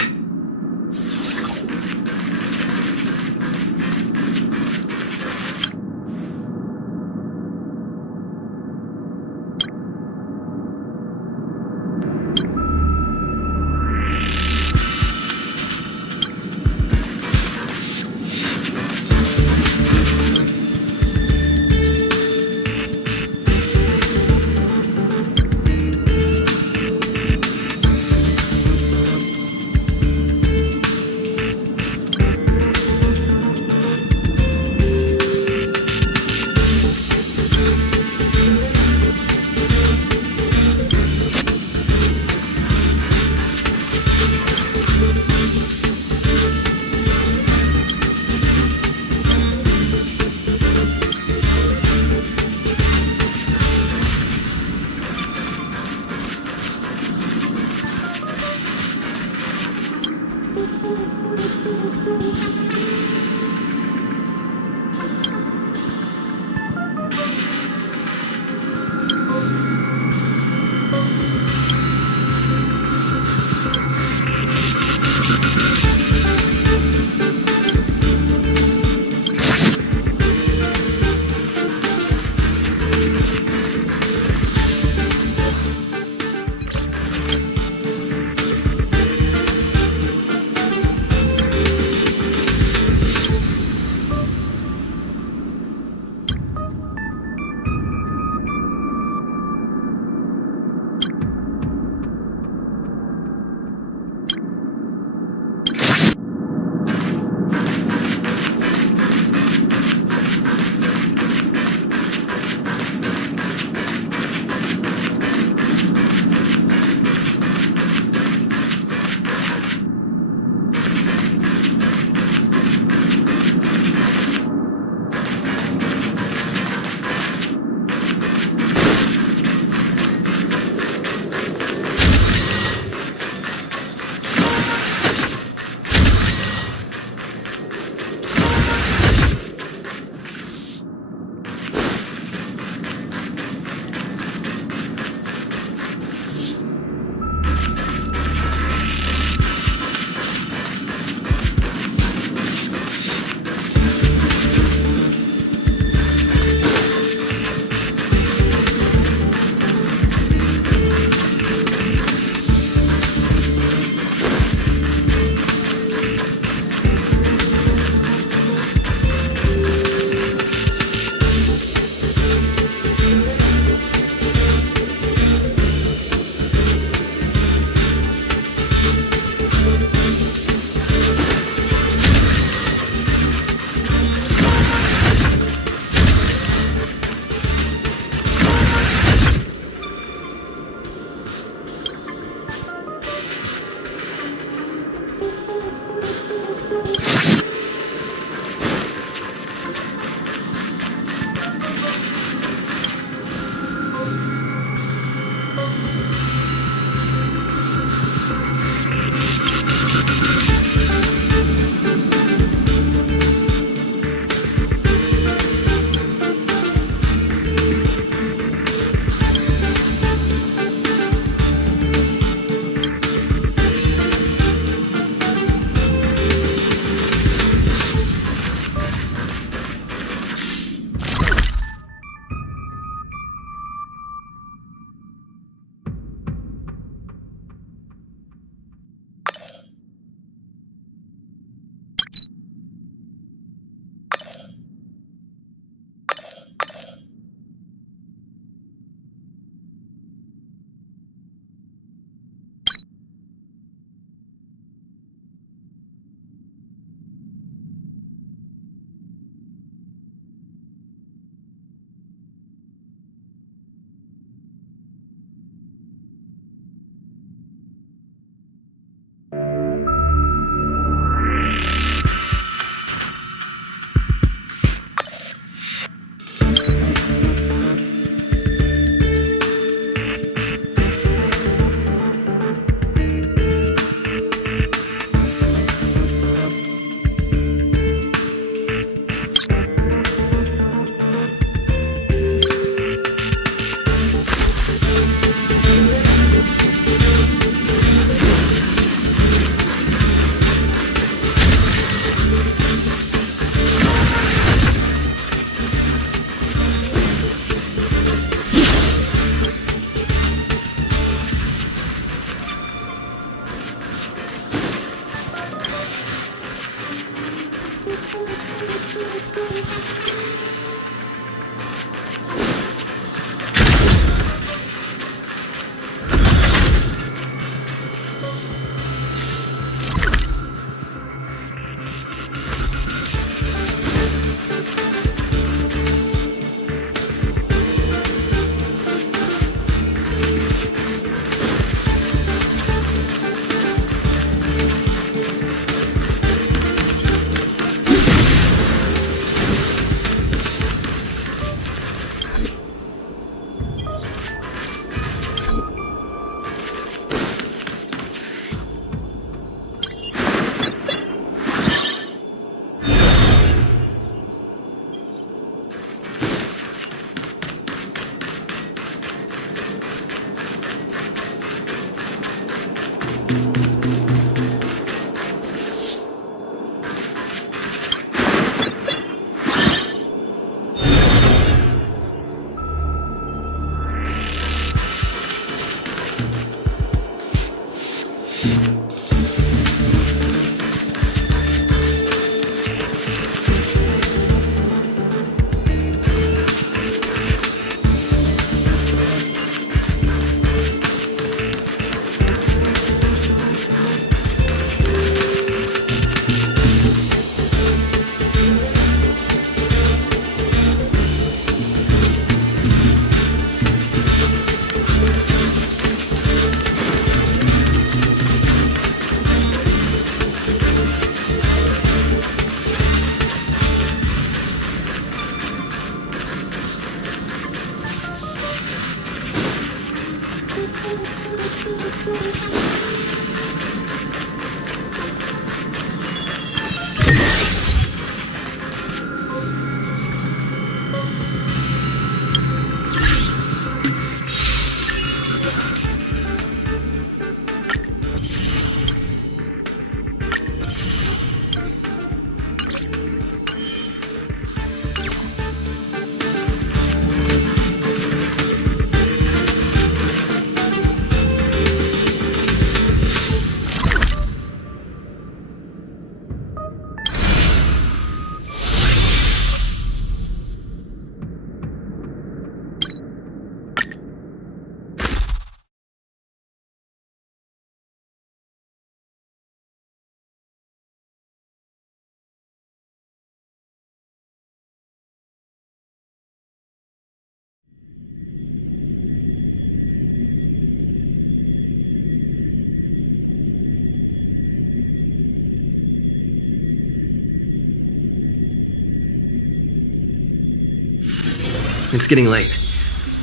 It's getting late.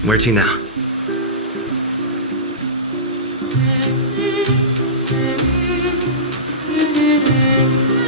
Where to now?